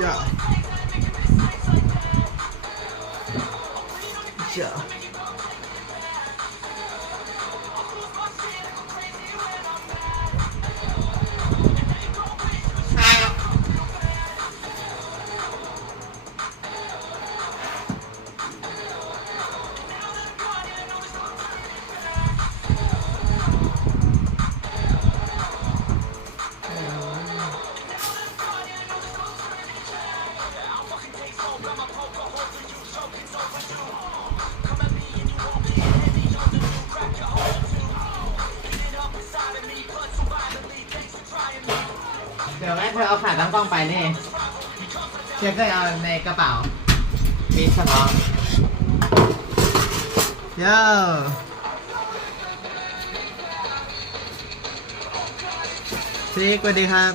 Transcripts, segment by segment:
Yeah. Yeah.เดี๋ยวแม่เธอเอาขาตั้งกล้องไปนี่เชฟเคยเอาในกระเป๋ามีเฉพาะโย่ซิกสวัสดีครับ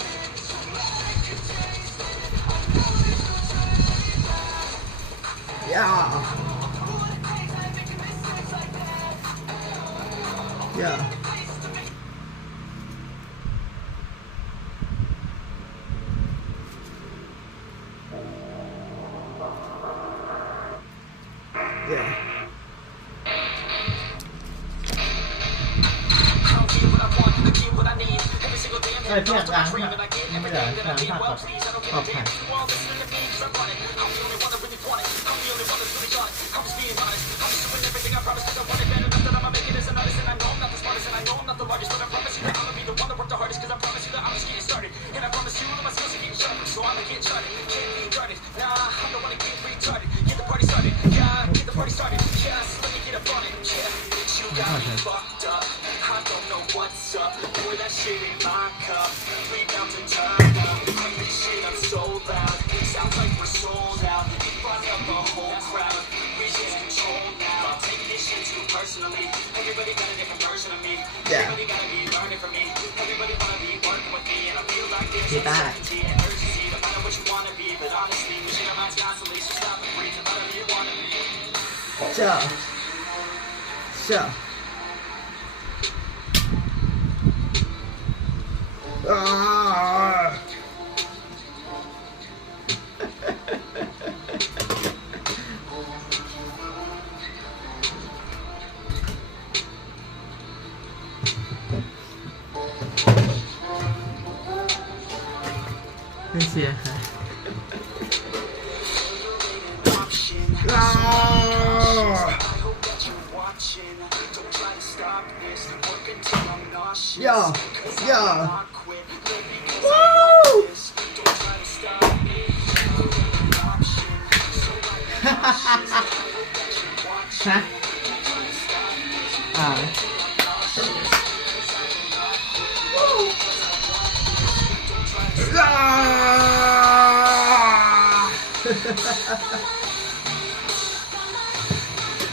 ย่าย่าเพื่อนล้างผักไม่เหลือล้างผักกับผักกีตาร์เจ้าไม่เสียค่ะย่อย่อวู้ฮะ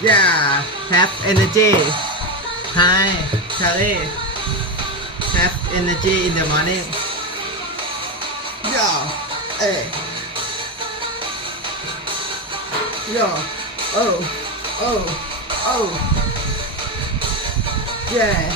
Yeah, have energy. Hi, Charlie. Have energy in the morning. Yeah, hey. Yeah, oh. Yeah.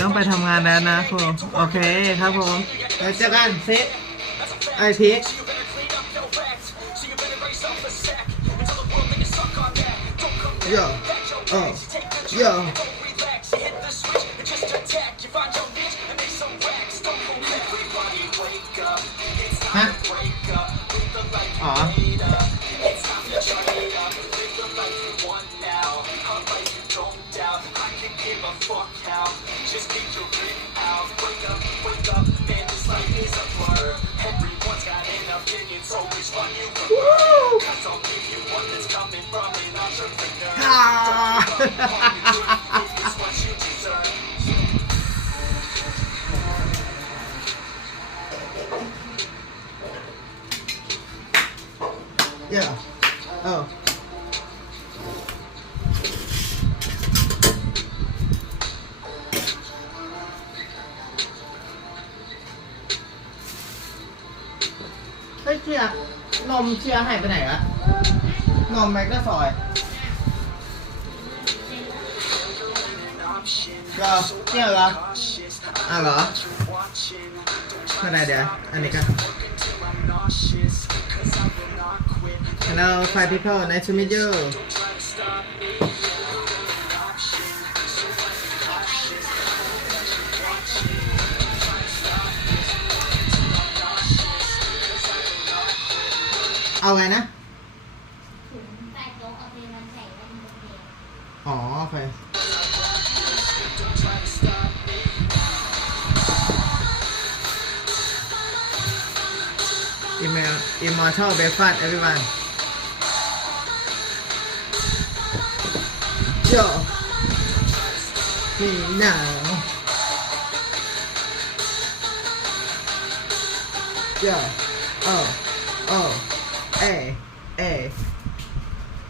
ต้องไปทำงานแล้วนะผมโอเคครับผมเจอกันซิไอพีคโย่โย่ฮะอ๋อYeah. Oh. เฮ้ยเชียร์นมเชียร์หายไปไหนวะ นมแม็กก็ซอยก็เนี่ยเหรอเหรอเท่าไหร่เดี๋ยวอันนี้ก็ Hello five people nice to meet you เอาไงนะอ๋อโอเค Immortal Breakfast everyone Yo Hey now Yo Oh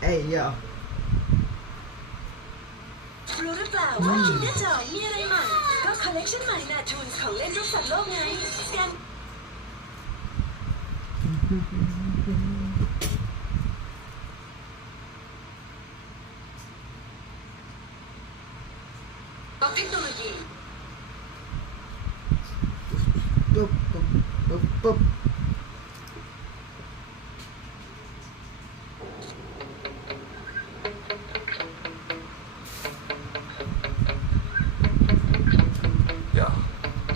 Hey yo รู้หรือเปล่าว่าที่หน้าจอมีอะไรใหม่ก็คอลเลคชันใหม่นาทูนของเล่นรูปสัตว์โลกไงสแกนเทคโนโลยีปุ๊บ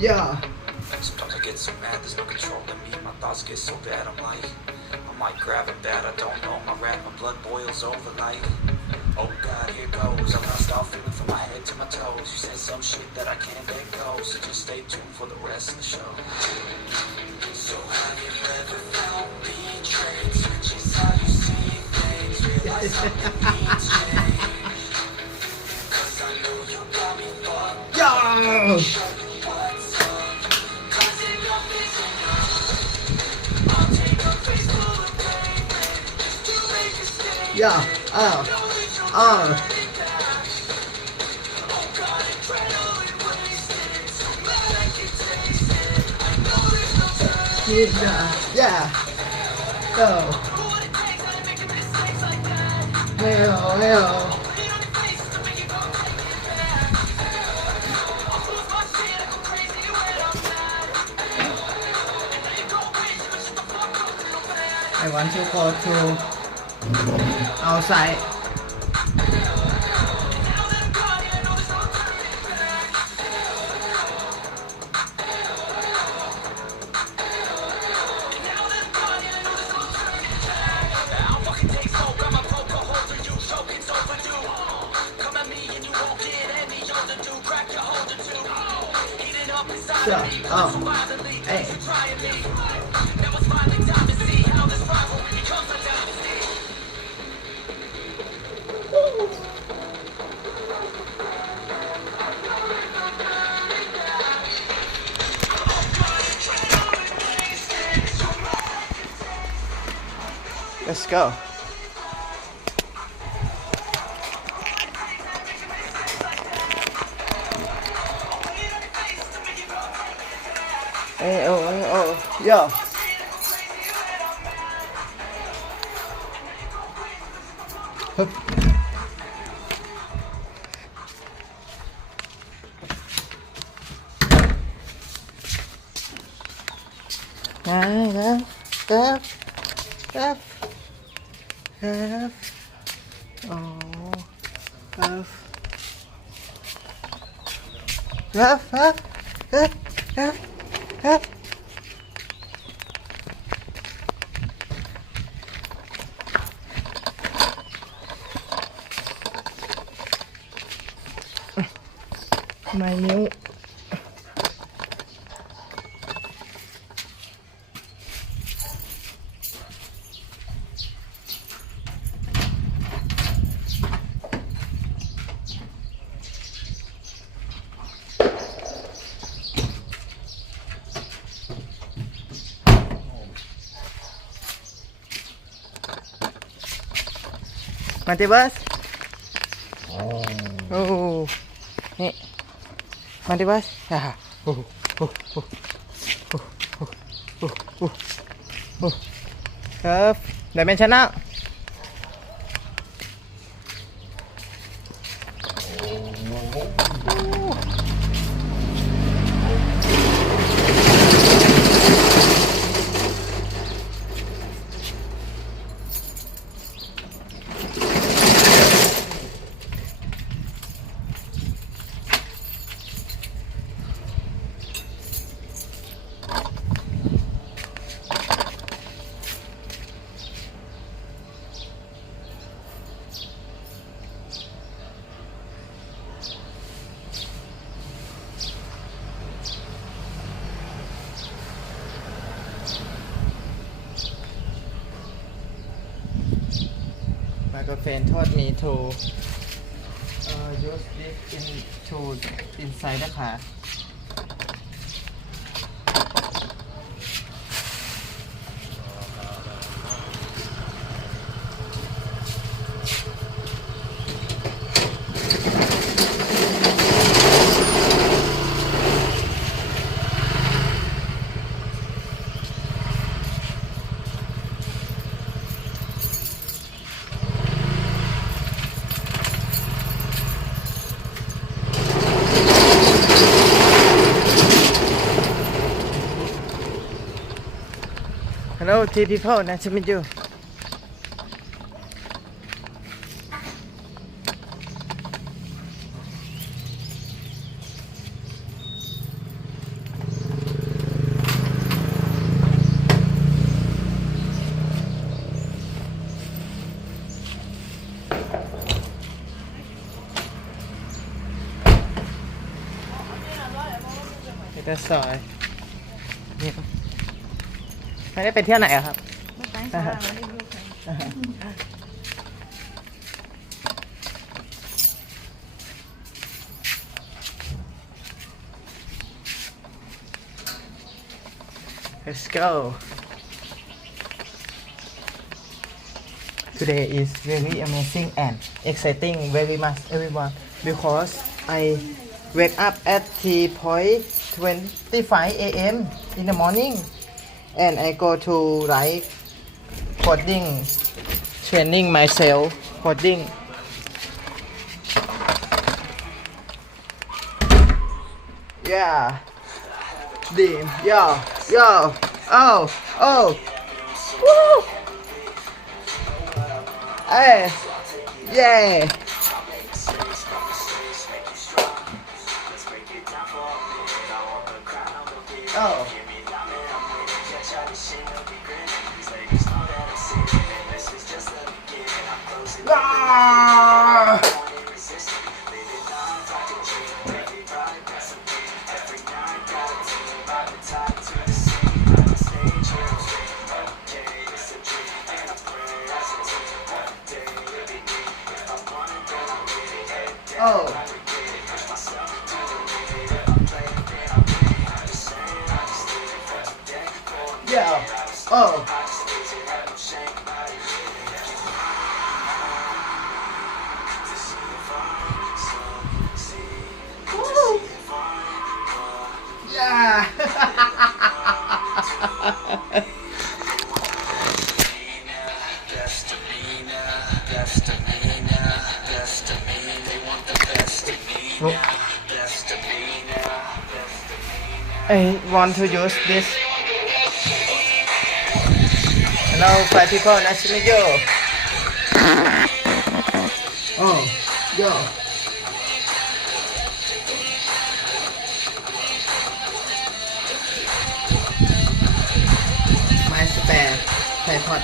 Yeah. Sometimes I get so mad, there's no controlling me. My thoughts get so bad, I might grab a bat. I don't know, my rap, my blood boils over like. Oh God, here goes. I'm not stop feeling from my head to my toes. You said some shit that I can't let go, so just stay tuned for the rest of the show. So have you ever felt betrayed? Switches how you see things. Realize something needs change. 'Cause I know you got me fucked. Yo. Yeah, yeah, go. Hey-oh. I want to go to outside. Hey. Let's go. Hey, oh, yo. Hup. F. ไม่นิ้วMati bos. Oh. Nih. Mati bos. Ah. Dimensional. girlfriend told me to use this inside the car. Hello, three people. Nice to meet you. That's all. ไม่ได้ไปเที่ยวไหนอะครับ ไม่ไปค่ะไม่ได้ลูกค่ะ Let's go. Today is very amazing and exciting very much everyone because I wake up at 3:25 a.m. in the morning and I go to like coding training myself coding. Yeah. Dim. Yo. Yo. Oh. Oh. Woo. Hey. Yeah. Oh. Ah! Oh. Yeah. Oh. Woo. Yeah. I want to use this. Hello, 5 people. Nice to meet you. Oh, yo. My spare tripod.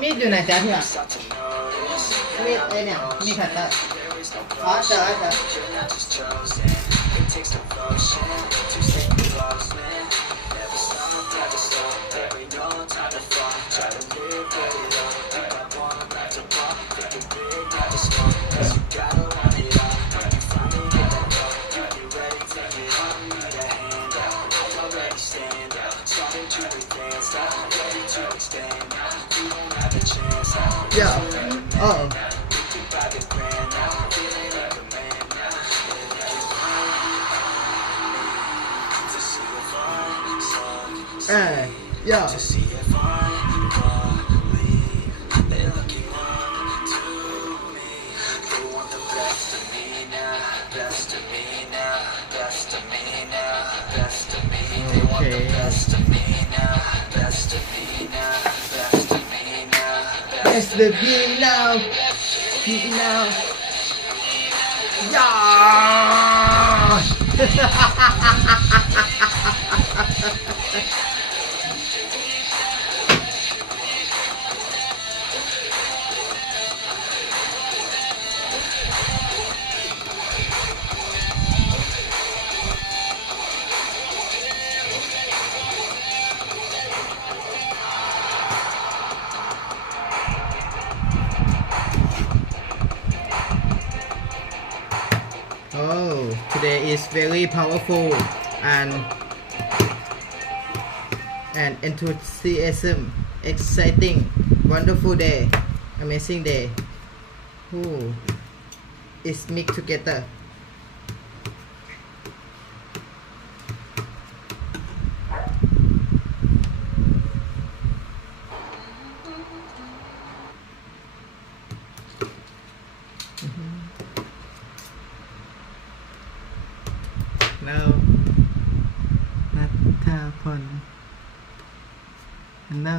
Meet อยู่ไหนจ๊ะพี่อ่ะ Meet ไอ้เนี่ยมีขัดตะอ๋อเจอ Yeah. Oh. Yeah. Okay. Yes, the beat now. Beat now. Yeah. Oh, today is very powerful and enthusiasm, exciting, wonderful day, amazing day. Oh, it's mixed together. No. นัทธาพร No.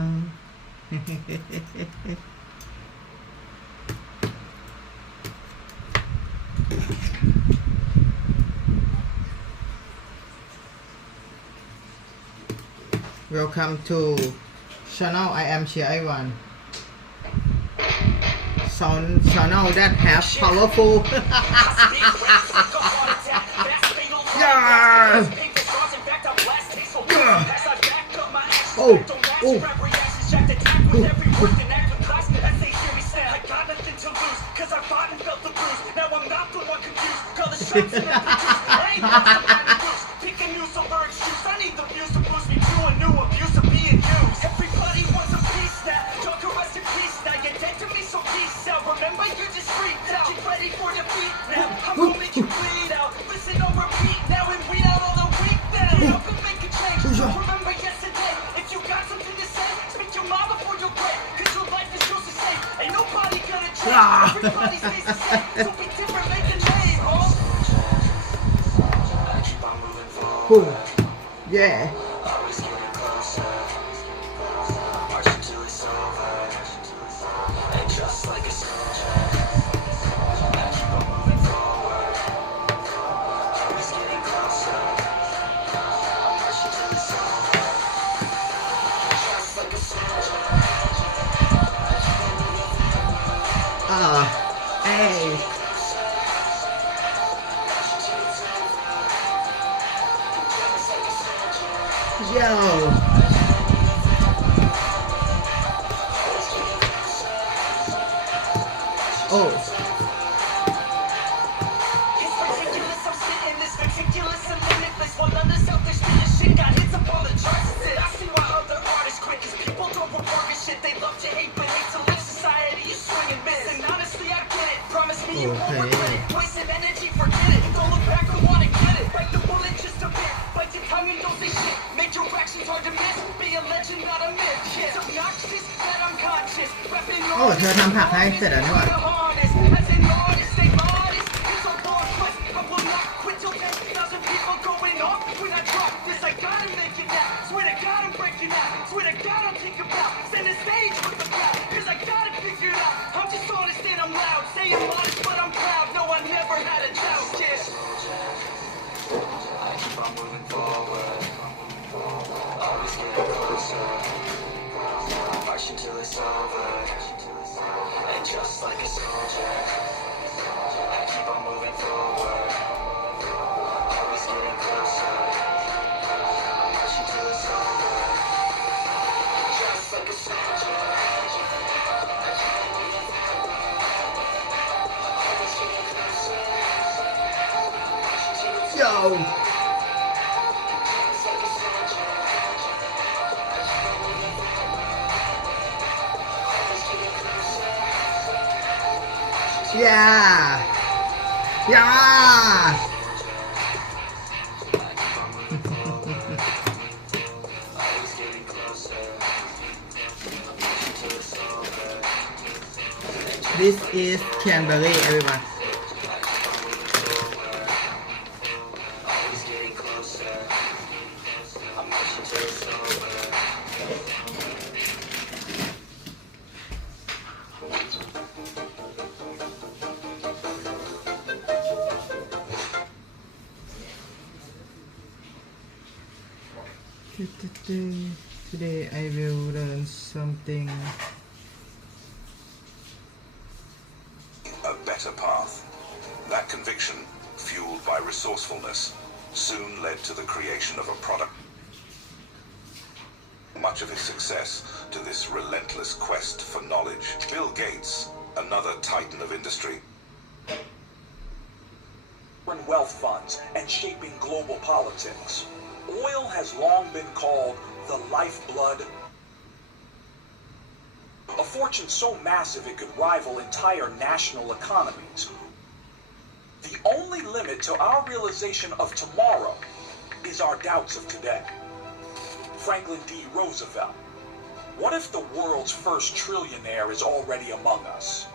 Welcome to channel I am Chia Iwan. Channel that have powerful. Yeah. Oh, oh. Cool. Yeah. Hey. Yo. Oh.โอ้เธอทำผักให้เสร็จแล้วนี่หว่าYo. Yeah. Yeah. This is Canberra, everyone. Today I will learn something. A better path. That conviction, fueled by resourcefulness, soon led to the creation of a product. Much of his success to this relentless quest for knowledge. Bill Gates, another titan of industry, wealth funds and shaping global politics. Oil has long been called the lifeblood, a fortune so massive it could rival entire national economies. The only limit to our realization of tomorrow is our doubts of today. Franklin D. Roosevelt. What if the world's first trillionaire is already among us?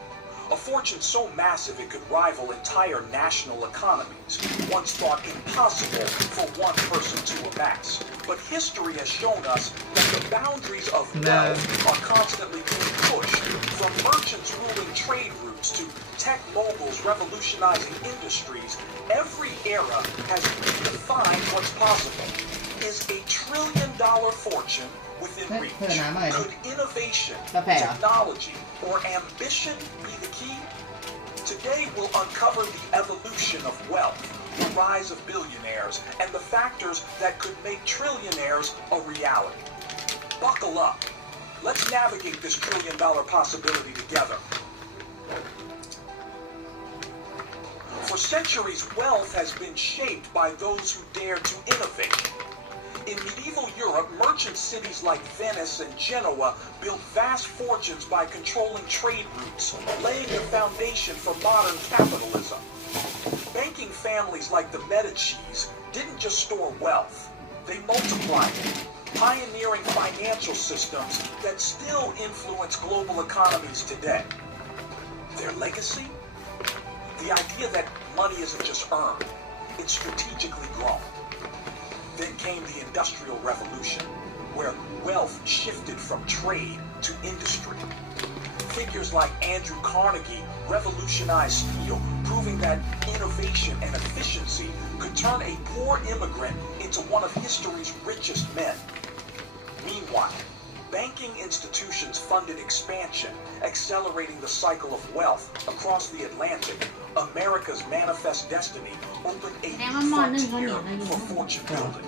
A fortune so massive it could rival entire national economies, once thought impossible for one person to amass. But history has shown us that the boundaries of wealth are constantly being pushed, from merchants ruling trade routes to tech moguls revolutionizing industries. Every era has redefined what's possible. Is a $1 trillion fortune within reach? Could innovation, technology, or ambition be the key? Today we'll uncover the evolution of wealth, the rise of billionaires, and the factors that could make trillionaires a reality. Buckle up. Let's navigate this $1 trillion possibility together. For centuries, wealth has been shaped by those who dare to innovate. In medieval Europe, merchant cities like Venice and Genoa built vast fortunes by controlling trade routes, laying the foundation for modern capitalism. Banking families like the Medicis didn't just store wealth, they multiplied it, pioneering financial systems that still influence global economies today. Their legacy? The idea that money isn't just earned, it's strategically grown. Then came the Industrial Revolution, where wealth shifted from trade to industry. Figures like Andrew Carnegie revolutionized steel, proving that innovation and efficiency could turn a poor immigrant into one of history's richest men. Meanwhile, banking institutions funded expansion, accelerating the cycle of wealth across the Atlantic. America's manifest destiny opened a new frontier for fortune building.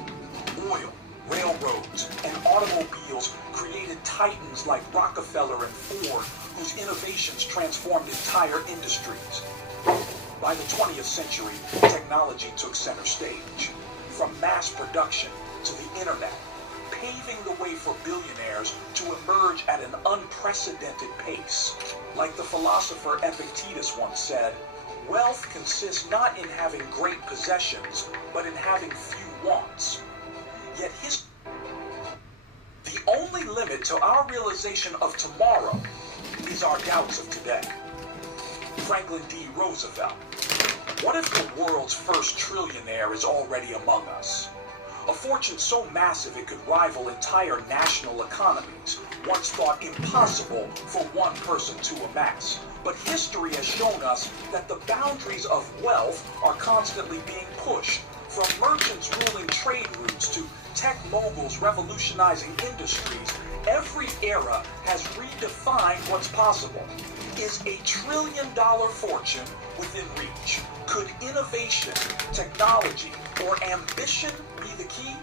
Oil, railroads, and automobiles created titans like Rockefeller and Ford, whose innovations transformed entire industries. By the 20th century, technology took center stage. From mass production to the internet, paving the way for billionaires to emerge at an unprecedented pace. Like the philosopher Epictetus once said, wealth consists not in having great possessions, but in having few wants. Yet the only limit to our realization of tomorrow is our doubts of today. Franklin D. Roosevelt. What if the world's first trillionaire is already among us? A fortune so massive it could rival entire national economies, once thought impossible for one person to amass. But history has shown us that the boundaries of wealth are constantly being pushed, from merchants ruling trade routes to tech moguls revolutionizing industries. Every era has redefined what's possible. Is a $1 trillion fortune within reach? Could innovation, technology, or ambition be the key?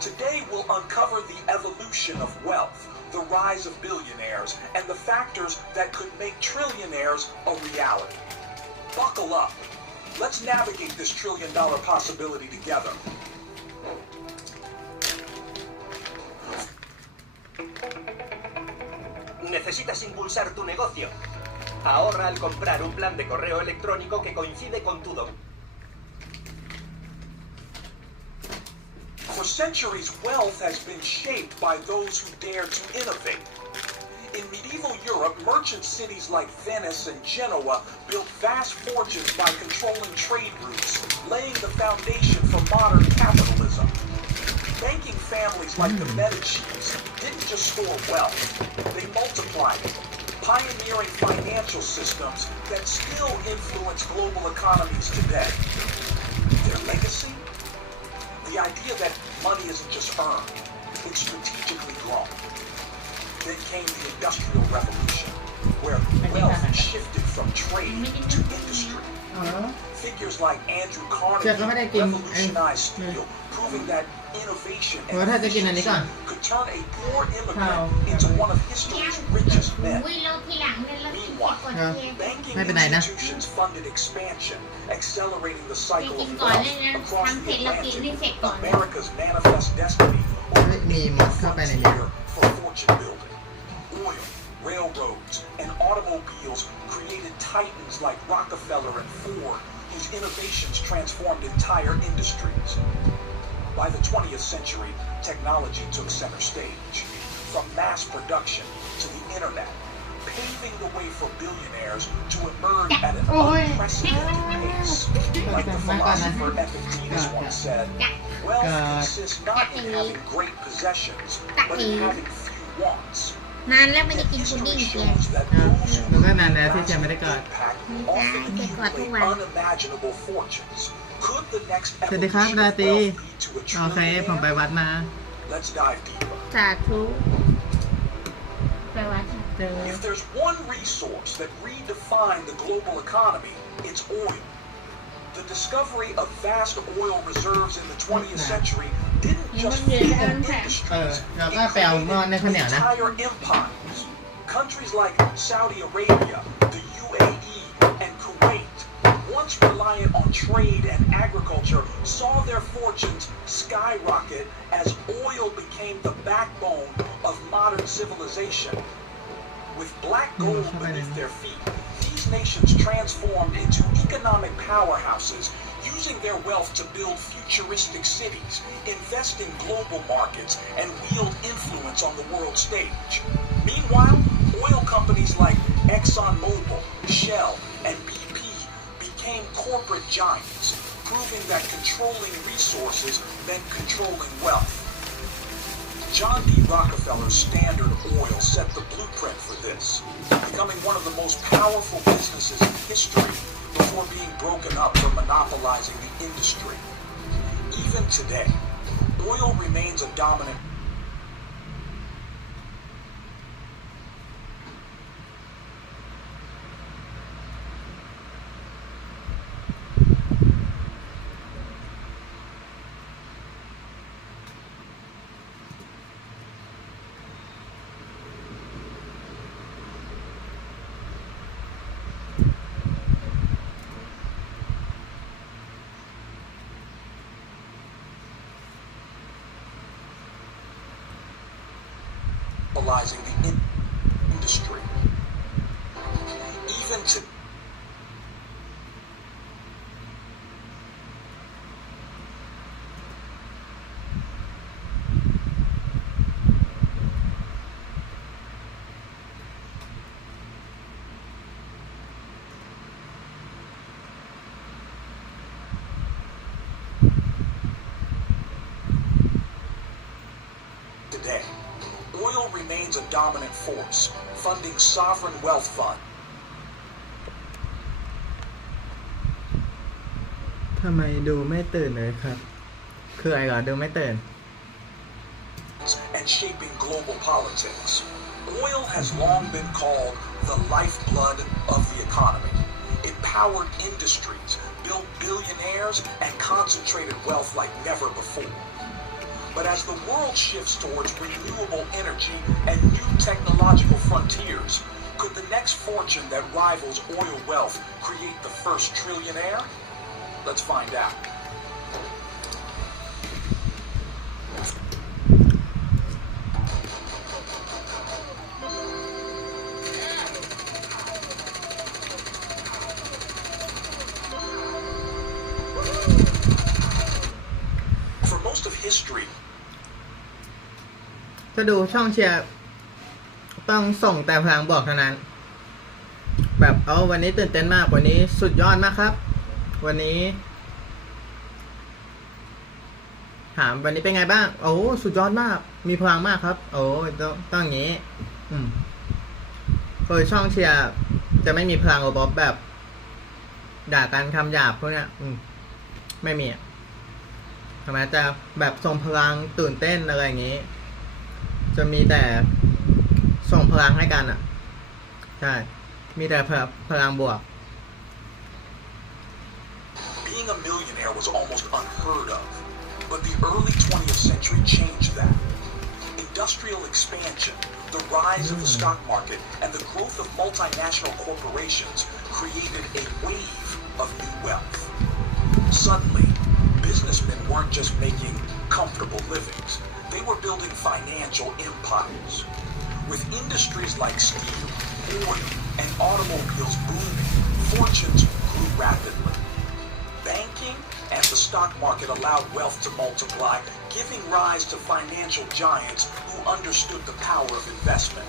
Today we'll uncover the evolution of wealth, the rise of billionaires, and the factors that could make trillionaires a reality. Buckle up. Let's navigate this $1 trillion possibility together. Necesitas impulsar tu negocio. Ahorra al comprar un plan de correo electrónico que coincide con tu domicilio. For centuries, wealth has been shaped by those who dare to innovate. In medieval Europe, merchant cities like Venice and Genoa built vast fortunes by controlling trade routes, laying the foundation for modern capitalism. Banking families like the Medicis didn't just store wealth, they multiplied it, pioneering financial systems that still influence global economies today. Their legacy? The idea that money isn't just earned, it's strategically grown. Then came the Industrial Revolution, where wealth shifted from trade to industry. Figures like Andrew Carnegie revolutionized steel, proving proving that innovation and ถ้าจะกินอันนี้ก่อน efficiency could turn a poor immigrant ข้าว into one of history's richest men. อุ้ยเราทีหลังเนี่ยเรากินเสร็จก่อนเทียน Banking ไม่เป็นไรนะ institutions funded expansion, accelerating the ไป cycle กิ of นก่อน wealth เลยนะ across ทำเสร็ the จเรากินให้เสร็จ Atlantic. ก่อน America's manifest destiny openedมี a มดเข้าไปในนี้ frontier for fortune building. Oil, railroads, and automobiles created titans like Rockefeller and Ford, whose innovations transformed entire industries. By the 20th century, technology took center stage, from mass production to the internet, paving the way for billionaires to emerge at an unprecedented pace. Like the philosopher Epictetus once said, wealth consists not in having great possessions, but in having few wants. นานแล้วไม่ได้กินพุดดิ้ง History เทียน shows that แล้ว those ก็นานแล้วที่เจมไม่ได้กอด impact often accumulate unimaginable fortunes. Could the next สวัสดีครับ evolution รา of ตรี wealth lead to a โอเคผมไป trillionaire? วัดมา Let's dive deeper. สาธุไปวัดเจอ If there's one resource that redefined the global economy, it's oil. The discovery of vast oil reserves in the 20th century didn't just fuel industries,แล้วก็ it ไปเอาหม้อในข้าวเหนียว created นะ entire empires. Countries like Saudi Arabia, the UAE, and Kuwait, once reliant on trade and agriculture, saw their fortunes skyrocket as oil became the backbone of modern civilization. With black gold beneath their feet, these nations transformed into economic powerhouses, using their wealth to build futuristic cities, invest in global markets, and wield influence on the world stage. Meanwhile, oil companies like ExxonMobil, Shell, and BP became corporate giants, proving that controlling resources meant controlling wealth. John D. Rockefeller's Standard Oil set the blueprint for this, becoming one of the most powerful businesses in history before being broken up for monopolizing the industry. Even today, oil remains a dominant monopolizing the industry. Even to today, oil remains a dominant force, funding sovereign wealth funds ทำไมดูไม่ตื่นเลยครับ คืออะไรเหรอดูไม่ตื่น and shaping global politics. Oil has long been called the lifeblood of the economy. It powered industries, built billionaires, and concentrated wealth like never before. But as the world shifts towards renewable energy and new technological frontiers, could the next fortune that rivals oil wealth create the first trillionaire? Let's find out. For most of history, ถ้าดูช่องเชียร์ต้องส่งแต่พลังบวกเท่านั้น แบบวันนี้ตื่นเต้นมากวันนี้สุดยอดมากครับ วันนี้ถามวันนี้เป็นไงบ้างโอ้สุดยอดมากมีพลังมากครับโอ้ต้องอย่างนี้คือช่องเชียร์จะไม่มีพลังอบแบบด่ากันคำหยาบพวกเนี้ยไม่มีทำไมจะแบบส่งพลังตื่นเต้นอะไรอย่างนี้จะมีแต่ส่งพลังให้กันอ่ะใช่มีแต่พลังบวก being a millionaire was almost unheard of. But the early 20th century changed that. Industrial expansion, the rise of the stock market, and the growth of multinational corporations created a wave of new wealth. Suddenly, businessmen weren't just making comfortable livings, they were building financial empires. With industries like steel, oil, and automobiles booming, fortunes grew rapidly. Banking and the stock market allowed wealth to multiply, giving rise to financial giants who understood the power of investment.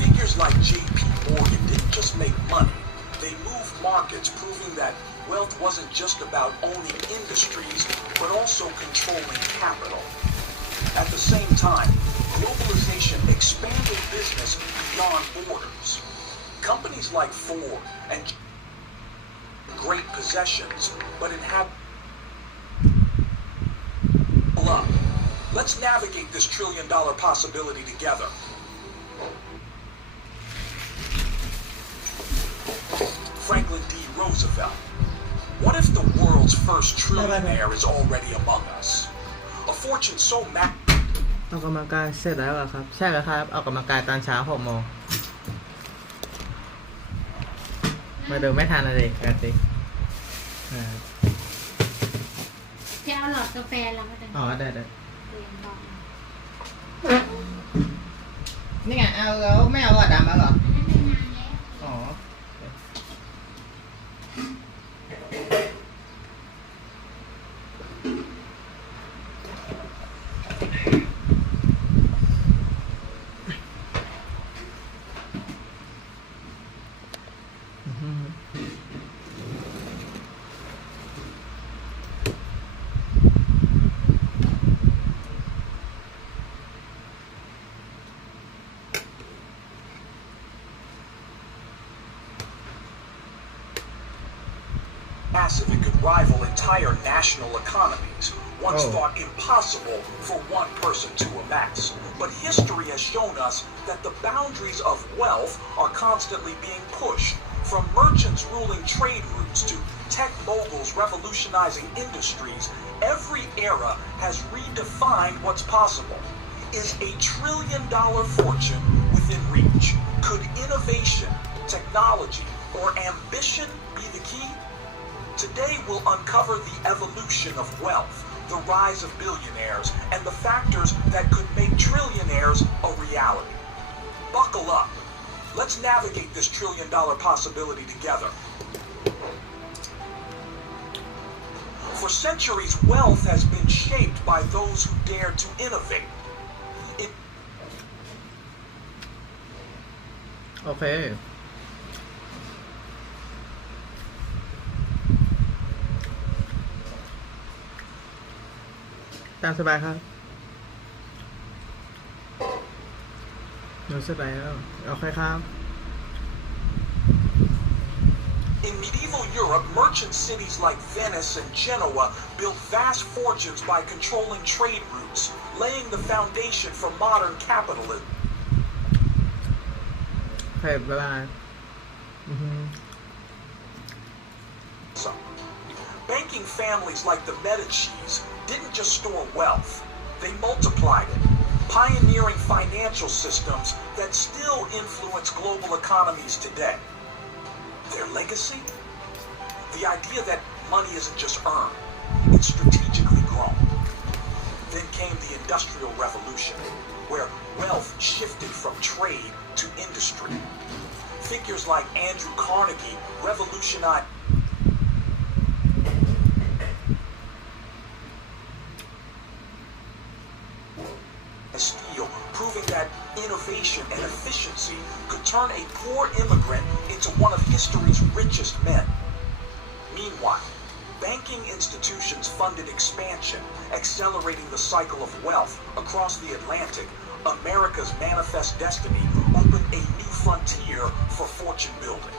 Figures like J.P. Morgan didn't just make money, they moved markets, proving that wealth wasn't just about owning industries, but also controlling capital. At the same time, globalization expanded business beyond borders. Companies like Ford and great possessions, but inhabit. Let's navigate this trillion-dollar possibility together. Franklin D. Roosevelt. What if the world's first trillionaire is already among us? A fortune so massive. ออกกำลังกายเสร็จแล้วเหรอครับ ใช่แล้วครับออกกำลังกายตอนเช้า6 โมงมาดูไม่ทันอะไรกันสิ จะเอาหลอดกาแฟแล้วก็จะ อ๋อได้ เรียนบอก นี่ไงเอาแล้วไม่เอาหลอดดำแล้วเหรอ อันนั้นเป็นนานแล้ว อ๋อ It could rival entire national economies, once thought impossible for one person to amass. But history has shown us that the boundaries of wealth are constantly being pushed, from merchants ruling trade routes to tech moguls revolutionizing industries. Every era has redefined what's possible. Is a trillion-dollar fortune within reach? Could innovation, technology, or ambition be the key? Today we'll uncover the evolution of wealth, the rise of billionaires, and the factors that could make trillionaires a reality. Buckle up. Let's navigate this trillion-dollar possibility together. For centuries, wealth has been shaped by those who dare to innovate. โอเคตามสบายครับหนูสบายแล้วโอเคครับ In medieval Europe, merchant cities like Venice and Genoa built vast fortunes by controlling trade routes, laying the foundation for modern capitalism. โอเคบ๊ายบาย Banking families like the Medicis didn't just store wealth, they multiplied it, pioneering financial systems that still influence global economies today. Their legacy? The idea that money isn't just earned, it's strategically grown. Then came the Industrial Revolution, where wealth shifted from trade to industry. Figures like Andrew Carnegie revolutionized steel, proving that innovation and efficiency could turn a poor immigrant into one of history's richest men. Meanwhile, banking institutions funded expansion, accelerating the cycle of wealth across the Atlantic. America's manifest destiny opened a new frontier for fortune building.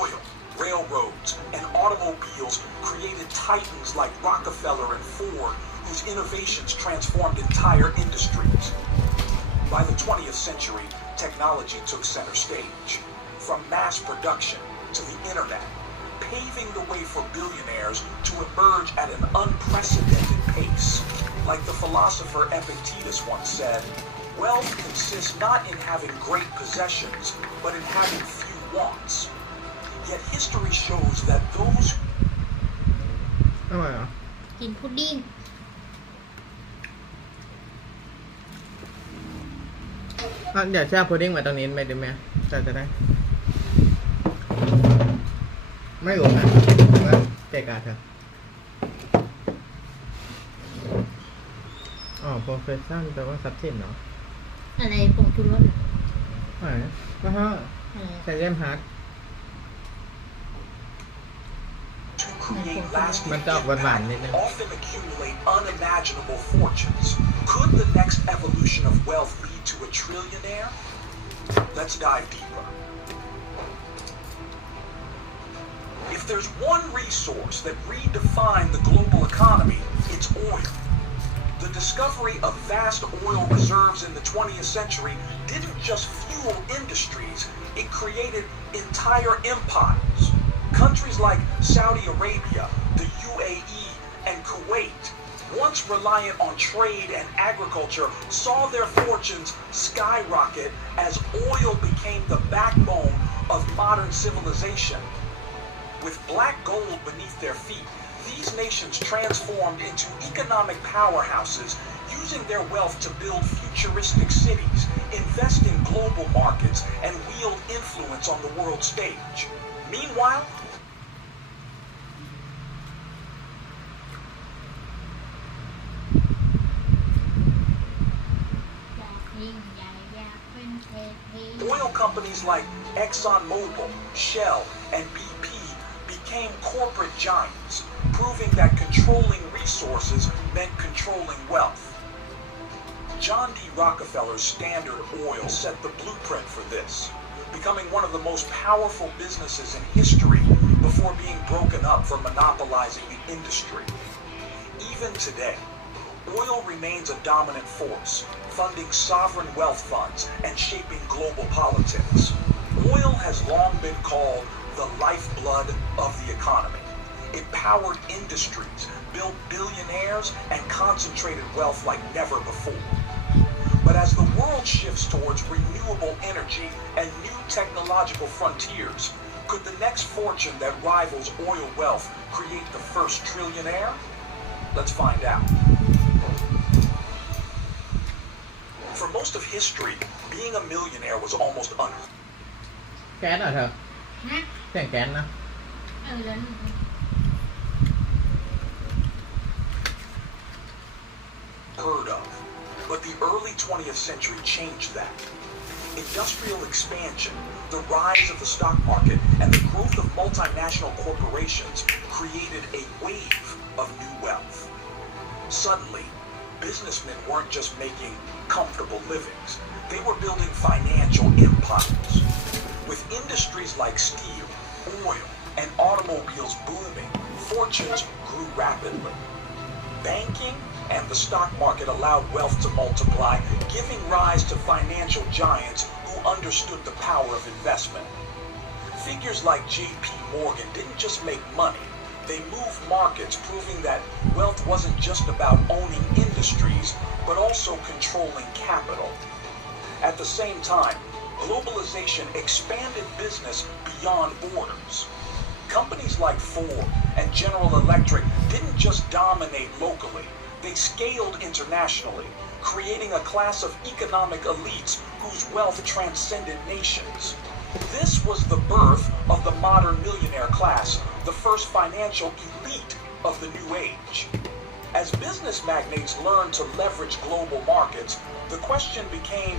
Oil, railroads, and automobiles created titans like Rockefeller and Ford, whose innovations transformed entire industries. By the 20th century, technology took center stage, from mass production to the internet, paving the way for billionaires to emerge at an unprecedented pace. Like the philosopher Epictetus once said, wealth consists not in having great possessions, but in having few wants. Yet history shows that those อร่อยเหรอ กินพุดดิ้ง เดี๋ยวแช่พุดดิ้งมาตรงนี้ไม่ได้ไหมจะได้ ไม่รู้นะว่าเกะกะเถอะอ๋อ profession แปลว่าทรัพย์สินเนาะ อะไรผงชูรสเหรอ ไหนก็ฮะ อะไร ใส่เล่มฮาร์ด to create lasting Mình đọc văn bản đi nè. impact often accumulate unimaginable fortunes. Could the next evolution of wealth lead to a trillionaire? Let's dive deeper. If there's one resource that redefined the global economy, it's oil. The discovery of vast oil reserves in the 20th century didn't just fuel industries, it created entire empires. Countries like Saudi Arabia, the UAE, and Kuwait, once reliant on trade and agriculture, saw their fortunes skyrocket as oil became the backbone of modern civilization. With black gold beneath their feet, these nations transformed into economic powerhouses, using their wealth to build futuristic cities, invest in global markets, and wield influence on the world stage. Meanwhile, อยากยิ่งใหญ่อยากเป็นเศรษฐี oil companies like ExxonMobil, Shell, and BP became corporate giants, proving that controlling resources meant controlling wealth. John D. Rockefeller's Standard Oil set the blueprint for this, becoming one of the most powerful businesses in history before being broken up for monopolizing the industry. Even today, oil remains a dominant force, funding sovereign wealth funds and shaping global politics. Oil has long been called the lifeblood of the economy. It powered industries, built billionaires, and concentrated wealth like never before. But as the world shifts towards renewable energy and new technological frontiers, could the next fortune that rivals oil wealth create the first trillionaire? Let's find out. For most of history, being a millionaire was almost unheard แก๊สเหรอเธอ นะ เสียงแก๊สนะ แล้ว of. But the early 20th century changed that. Industrial expansion, the rise of the stock market, and the growth of multinational corporations created a wave of new wealth. Suddenly, businessmen weren't just making comfortable livings, they were building financial empires. With industries like steel, oil, and automobiles booming, fortunes grew rapidly. Banking and the stock market allowed wealth to multiply, giving rise to financial giants who understood the power of investment. Figures like J.P. Morgan didn't just make money, they moved markets, proving that wealth wasn't just about owning industries, but also controlling capital. At the same time, globalization expanded business beyond borders. Companies like Ford and General Electric didn't just dominate locally, they scaled internationally, creating a class of economic elites whose wealth transcended nations. This was the birth of the modern millionaire class, the first financial elite of the new age. As business magnates learned to leverage global markets, the question became,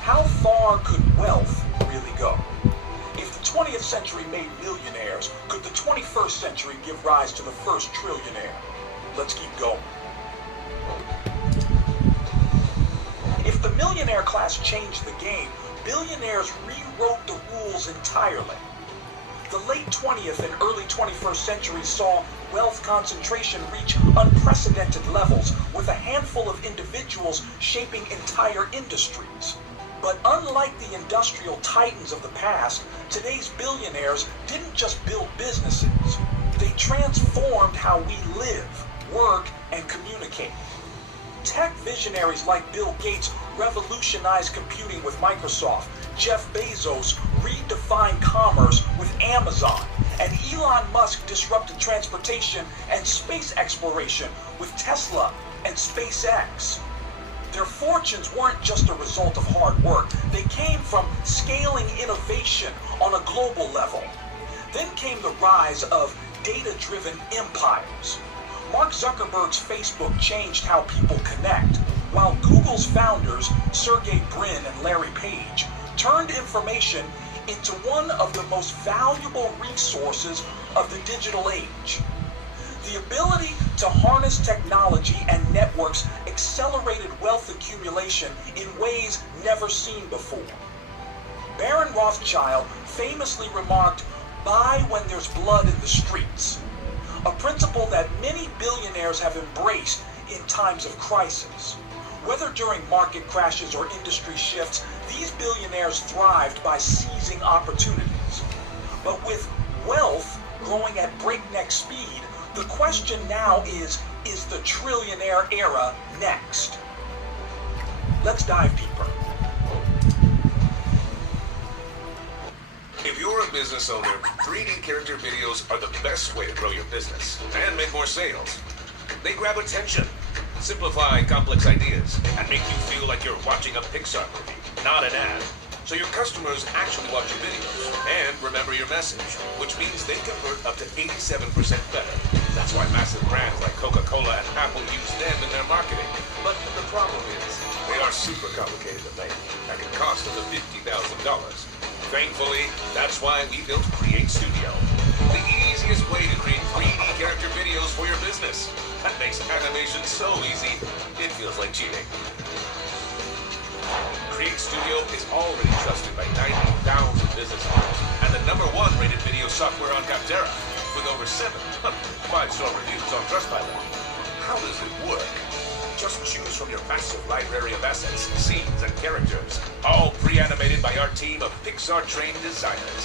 how far could wealth really go? If the 20th century made millionaires, could the 21st century give rise to the first trillionaire? Let's keep going. If the millionaire class changed the game, billionaires rewrote the rules entirely. The late 20th and early 21st centuries saw wealth concentration reach unprecedented levels, with a handful of individuals shaping entire industries. But unlike the industrial titans of the past, today's billionaires didn't just build businesses. They transformed how we live, work, and communicate. Tech visionaries like Bill Gates revolutionized computing with Microsoft. Jeff Bezos redefined commerce with Amazon. And Elon Musk disrupted transportation and space exploration with Tesla and SpaceX. Their fortunes weren't just a result of hard work. They came from scaling innovation on a global level. Then came the rise of data-driven empires. Mark Zuckerberg's Facebook changed how people connect, while Google's founders, Sergey Brin and Larry Page, turned information into one of the most valuable resources of the digital age. The ability to harness technology and networks accelerated wealth accumulation in ways never seen before. Baron Rothschild famously remarked, "Buy when there's blood in the streets," a principle that many billionaires have embraced in times of crisis. Whether during market crashes or industry shifts, these billionaires thrived by seizing opportunities. But with wealth growing at breakneck speed, the question now is the trillionaire era next? Let's dive deeper. If you're a business owner, 3D character videos are the best way to grow your business and make more sales. They grab attention, simplify complex ideas, and make you feel like you're watching a Pixar movie, not an ad. So your customers actually watch your videos and remember your message, which means they convert up to 87% better. That's why massive brands like Coca-Cola and Apple use them in their marketing. But the problem is, they are super complicated to make and can cost up to $50,000. Thankfully, that's why we built Create Studio, the easiest way to create 3D character videos for your business. That makes animation so easy, it feels like cheating. Create Studio is already trusted by 90,000 business owners and the #1 rated video software on Capterra, with over 700 5-star reviews on Trustpilot. How does it work? Just choose from your massive library of assets, scenes, and characters, all pre-animated by our team of Pixar-trained designers.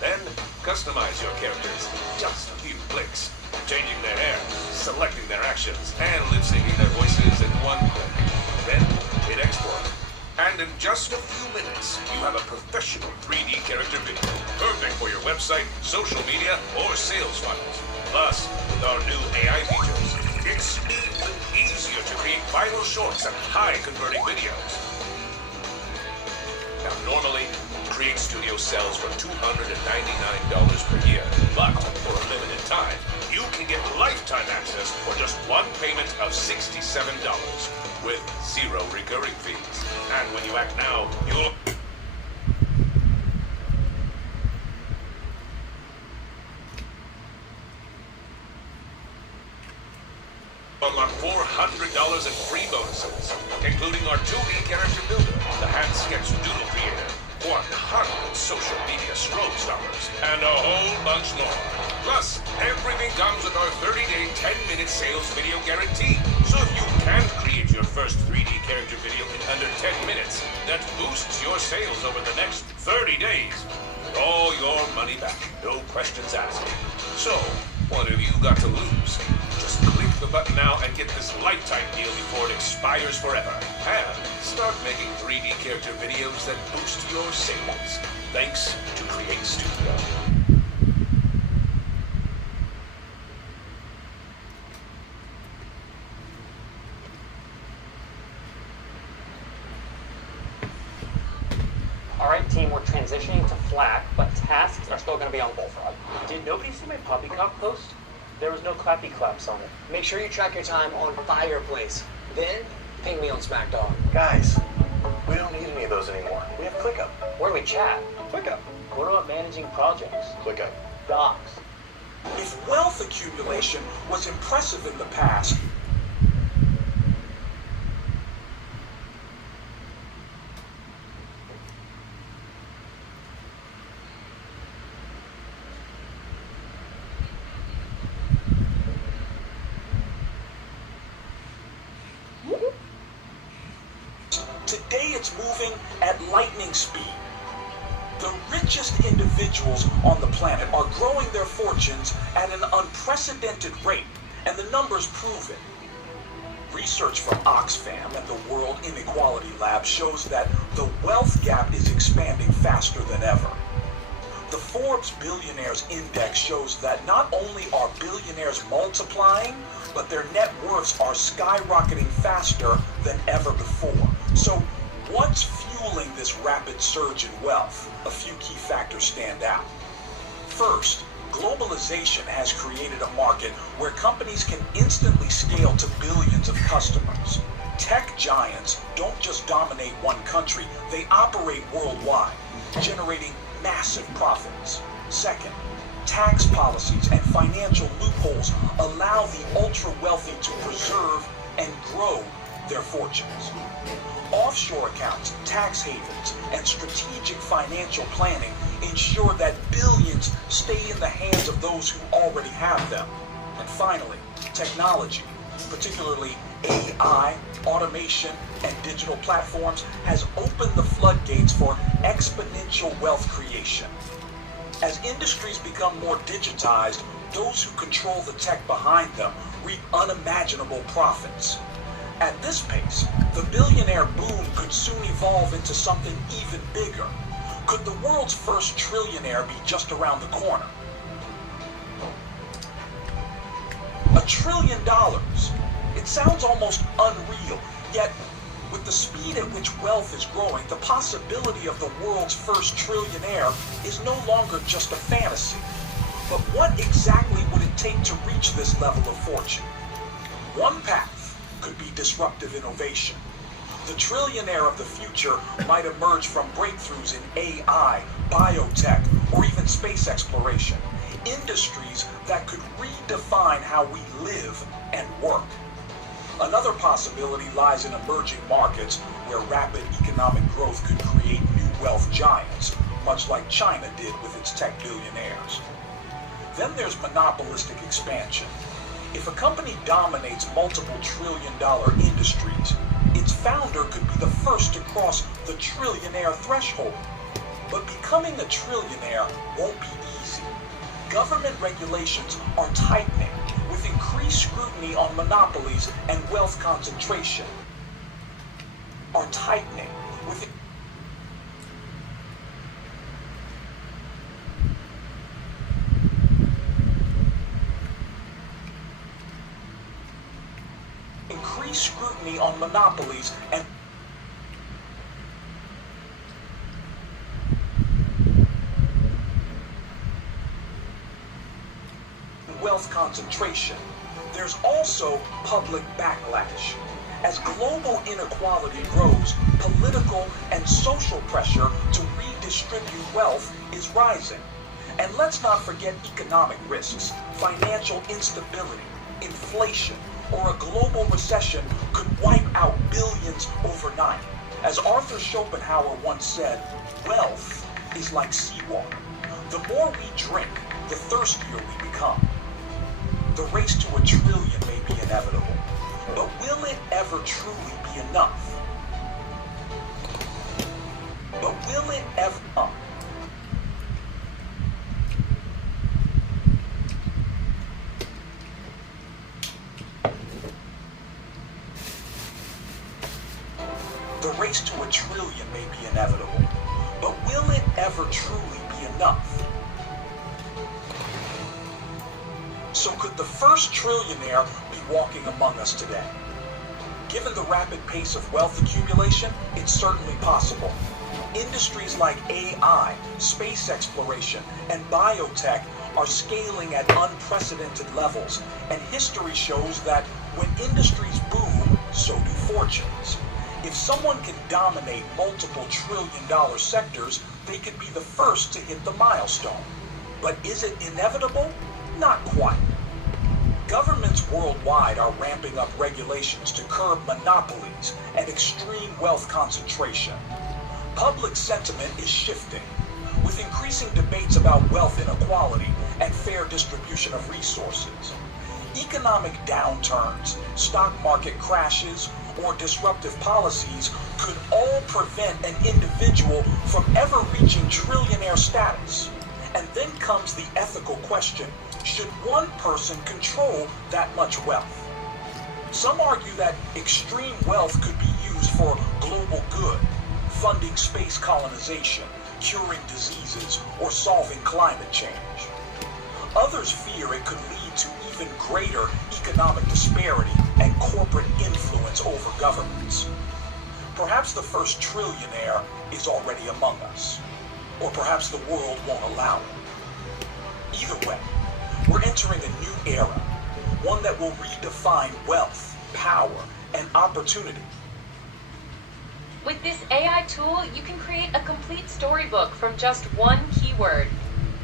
Then, customize your characters in just a few clicks, changing their hair, selecting their actions, and lip-syncing their voices in one click. Then, hit export. And in just a few minutes, you have a professional 3D character video, perfect for your website, social media, or sales funnels. Plus, with our new AI features, it's even easier to create viral shorts and high-converting videos. Now, normally, Create Studio sells for $299 per year, but for a limited time, you can get lifetime access for just one payment of $67 with 0 recurring fees. And when you act now, you'll unlock $400 in free bonuses, including our 2D character builder, the hand sketch doodle creator, 100 social media strobe stoppers, and a whole bunch more. Plus, everything comes with our 30-day, 10-minute sales video guarantee. So if you can't create your first 3D character video in under 10 minutes, that boosts your sales over the next 30 days. With all your money back, no questions asked. So, what have you got to lose? Just click the button now and get this lifetime deal before it expires forever. And start making 3D character videos that boost your sales. Thanks to Create Studio. Alright team, we're transitioning to flat, but tasks are still going to be on Bullfrog. Did nobody see my poppycock post? There was no clappy claps on it. Make sure you track your time on Fireplace. Then, ping me on SmackDown. Guys, we don't need any of those anymore. We have ClickUp. Where do we chat? ClickUp. What about managing projects? ClickUp. Docs. If wealth accumulation was impressive in the past, today it's moving at lightning speed. The richest individuals on the planet are growing their fortunes at an unprecedented rate, and the numbers prove it. Research from Oxfam and the World Inequality Lab shows that the wealth gap is expanding faster than ever. The Forbes Billionaires Index shows that not only are billionaires multiplying, but their net worths are skyrocketing faster than ever before. So, what's fueling this rapid surge in wealth? A few key factors stand out. First, globalization has created a market where companies can instantly scale to billions of customers. Tech giants don't just dominate one country, they operate worldwide, generating massive profits. Second, tax policies and financial loopholes allow the ultra-wealthy to preserve and grow their fortunes. Offshore accounts, tax havens, and strategic financial planning ensure that billions stay in the hands of those who already have them. And finally, technology, particularly AI, automation, and digital platforms, has opened the floodgates for exponential wealth creation. As industries become more digitized, those who control the tech behind them reap unimaginable profits. At this pace, the billionaire boom could soon evolve into something even bigger. Could the world's first trillionaire be just around the corner? $1 trillion. It sounds almost unreal, yet with the speed at which wealth is growing, the possibility of the world's first trillionaire is no longer just a fantasy. But what exactly would it take to reach this level of fortune? One path could be disruptive innovation. The trillionaire of the future might emerge from breakthroughs in AI, biotech, or even space exploration, industries that could redefine how we live and work. Another possibility lies in emerging markets where rapid economic growth could create new wealth giants, much like China did with its tech billionaires. Then there's monopolistic expansion. If a company dominates multiple trillion-dollar industries, its founder could be the first to cross the trillionaire threshold. But becoming a trillionaire won't be easy. Government regulations are tightening, with increased scrutiny on monopolies and wealth concentration. Increased scrutiny on monopolies and wealth concentration. There's also public backlash. As global inequality grows, political and social pressure to redistribute wealth is rising. And let's not forget economic risks. Financial instability, inflation, or a global recession could wipe out billions overnight. As Arthur Schopenhauer once said, wealth is like seawater. The more we drink, the thirstier we become. The race to $1 trillion may be inevitable, but will it ever truly be enough? But will it ever come? The race to $1 trillion may be inevitable, but will it ever truly be enough? So could the first trillionaire be walking among us today? Given the rapid pace of wealth accumulation, it's certainly possible. Industries like AI, space exploration, and biotech are scaling at unprecedented levels, and history shows that when industries boom, so do fortunes. If someone can dominate multiple trillion-dollar sectors, they could be the first to hit the milestone. But is it inevitable? Not quite. Governments worldwide are ramping up regulations to curb monopolies and extreme wealth concentration. Public sentiment is shifting, with increasing debates about wealth inequality and fair distribution of resources. Economic downturns, stock market crashes, or disruptive policies could all prevent an individual from ever reaching trillionaire status. And then comes the ethical question, should one person control that much wealth? Some argue that extreme wealth could be used for global good, funding space colonization, curing diseases, or solving climate change. Others fear it could lead to even greater economic disparity and corporate influence over governments. Perhaps the first trillionaire is already among us, or perhaps the world won't allow it. Either way, we're entering a new era, one that will redefine wealth, power, and opportunity. With this AI tool, you can create a complete storybook from just one keyword.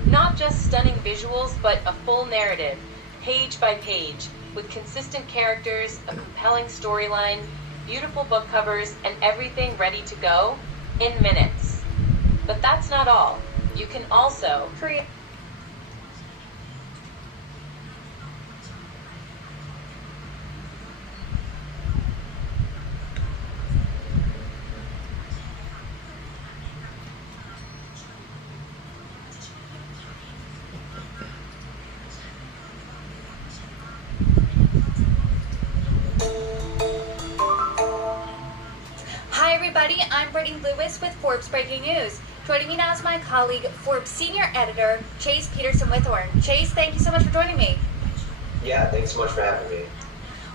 Not just stunning visuals, but a full narrative, page by page, with consistent characters, a compelling storyline, beautiful book covers, and everything ready to go in minutes. But that's not all. You can also create Hi everybody, I'm Brittany Lewis with Forbes Breaking News. Joining me now is my colleague, Forbes Senior Editor, Chase Peterson-Withorn. Chase, thank you so much for joining me. Yeah, thanks so much for having me.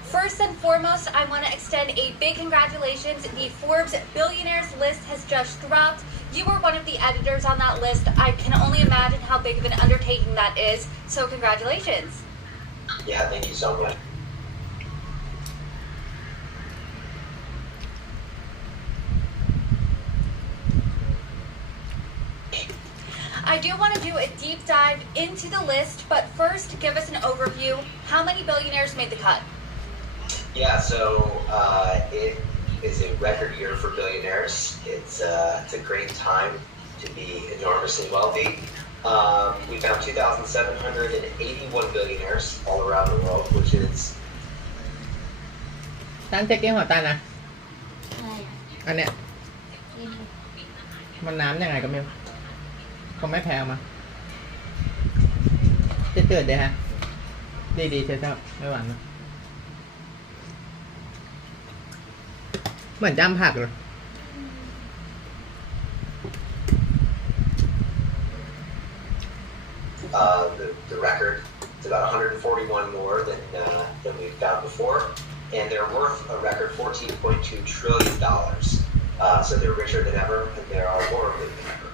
First and foremost, I want to extend a big congratulations. The Forbes Billionaires list has just dropped. You were one of the editors on that list. I can only imagine how big of an undertaking that is, so congratulations. Yeah, thank you so much. I do want to do a deep dive into the list, but first, give us an overview. How many billionaires made the cut? Yeah, so it is a record year for billionaires. It's a great time to be enormously wealthy. We found 2,781 billionaires all around the world, which is... ตันจะกินหัวตันนะ ใช่ อันเนี้ย กิน มันน้ำยังไงก็ไม่รู้เขาไม่แพ้มาจะเจืดเลยฮะดีๆเช่ๆไม่หวานนะเหมือนจำผักเลย The record. It's about 141 more than we've found before, and they're worth a record $14.2 trillion. So they're richer than ever, and they are more than ever.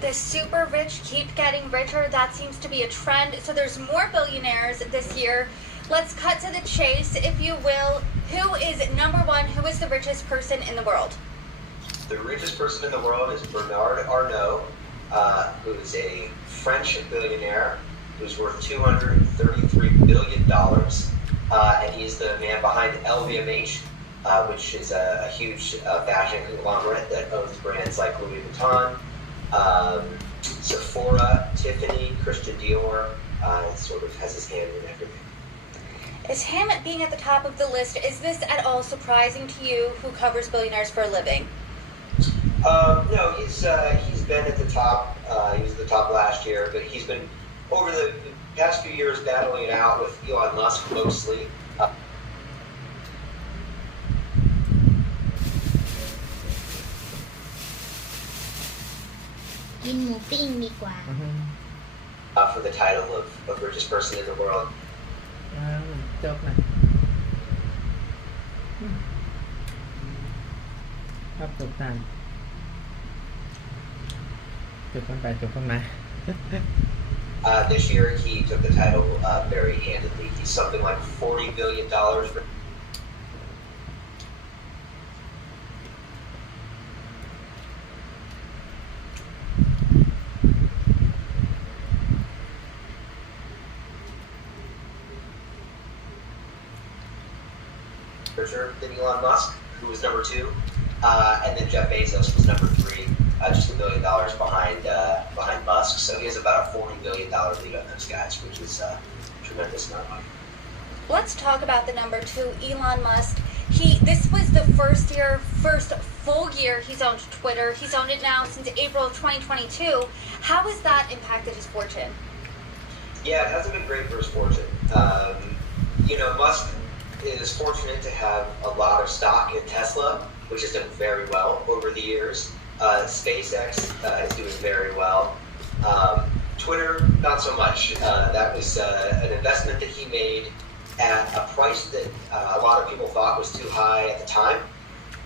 The super rich keep getting richer. That seems to be a trend. So there's more billionaires this year. Let's cut to the chase, if you will. Who is number one? Who is the richest person in the world? The richest person in the world is Bernard Arnault, who is a French billionaire who's worth $233 billion. And he's the man behind LVMH, which is a huge fashion conglomerate that owns brands like Louis Vuitton, Sephora, Tiffany, Christian Dior. Sort of has his hand in everything. Is him being at the top of the list, is this at all surprising to you, who covers billionaires for a living? No, he's been at the top. He was at the top last year, but he's been over the past few years battling it out with Elon Musk mostly. กินหมูปิ้งดีกว่า For the title of richest person in the world. จบนะชอบตุกตันจบกันไปจบกันมา This year he took the title very handedly. He's something like $40 billion. Richer than Elon Musk, who was number 2, and then Jeff Bezos was number 3, just $1 billion behind Musk. So he has about a $40 billion lead on those guys, which is a tremendous amount of money. Let's talk about the number 2, Elon Musk. This was the first full year he's owned Twitter. He's owned it now since April of 2022. How has that impacted his fortune? Yeah, it hasn't been great for his fortune. Musk is fortunate to have a lot of stock in Tesla, which has done very well over the years. SpaceX is doing very well. Twitter, not so much. That was an investment that he made at a price that a lot of people thought was too high at the time.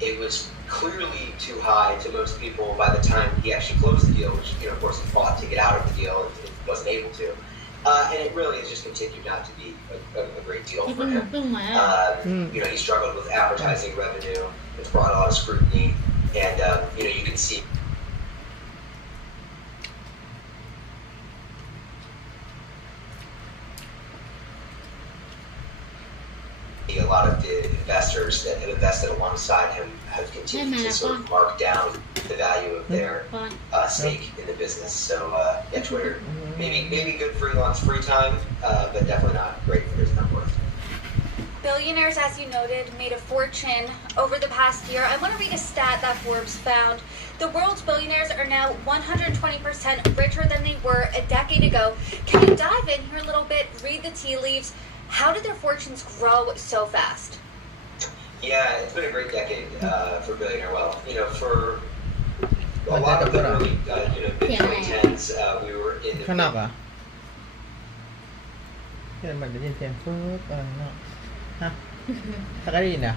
It was clearly too high to most people by the time he actually closed the deal, which, of course, he fought to get out of the deal and wasn't able to. And it really has just continued not to be a great deal for him. He struggled with advertising revenue. It's brought a lot of scrutiny. And, you can see a lot of the investors that have invested alongside him have continued to sort of mark down the value of their stake in the business. So, Twitter, maybe good for Elon's free time, but definitely not great for his net worth. Billionaires, as you noted, made a fortune over the past year. I want to read a stat that Forbes found. The world's billionaires are now 120% richer than they were a decade ago. Can you dive in here a little bit, read the tea leaves? How did their fortunes grow so fast? Yeah, it's been a great decade for billionaire wealth. For a lot of the early, mid-2010s, we were in the... ข้างนอกเหรอเพื่อนมันได้ยินเสียงฟืบอะไรเนาะฮะถ้าก็ได้ยินอ่ะ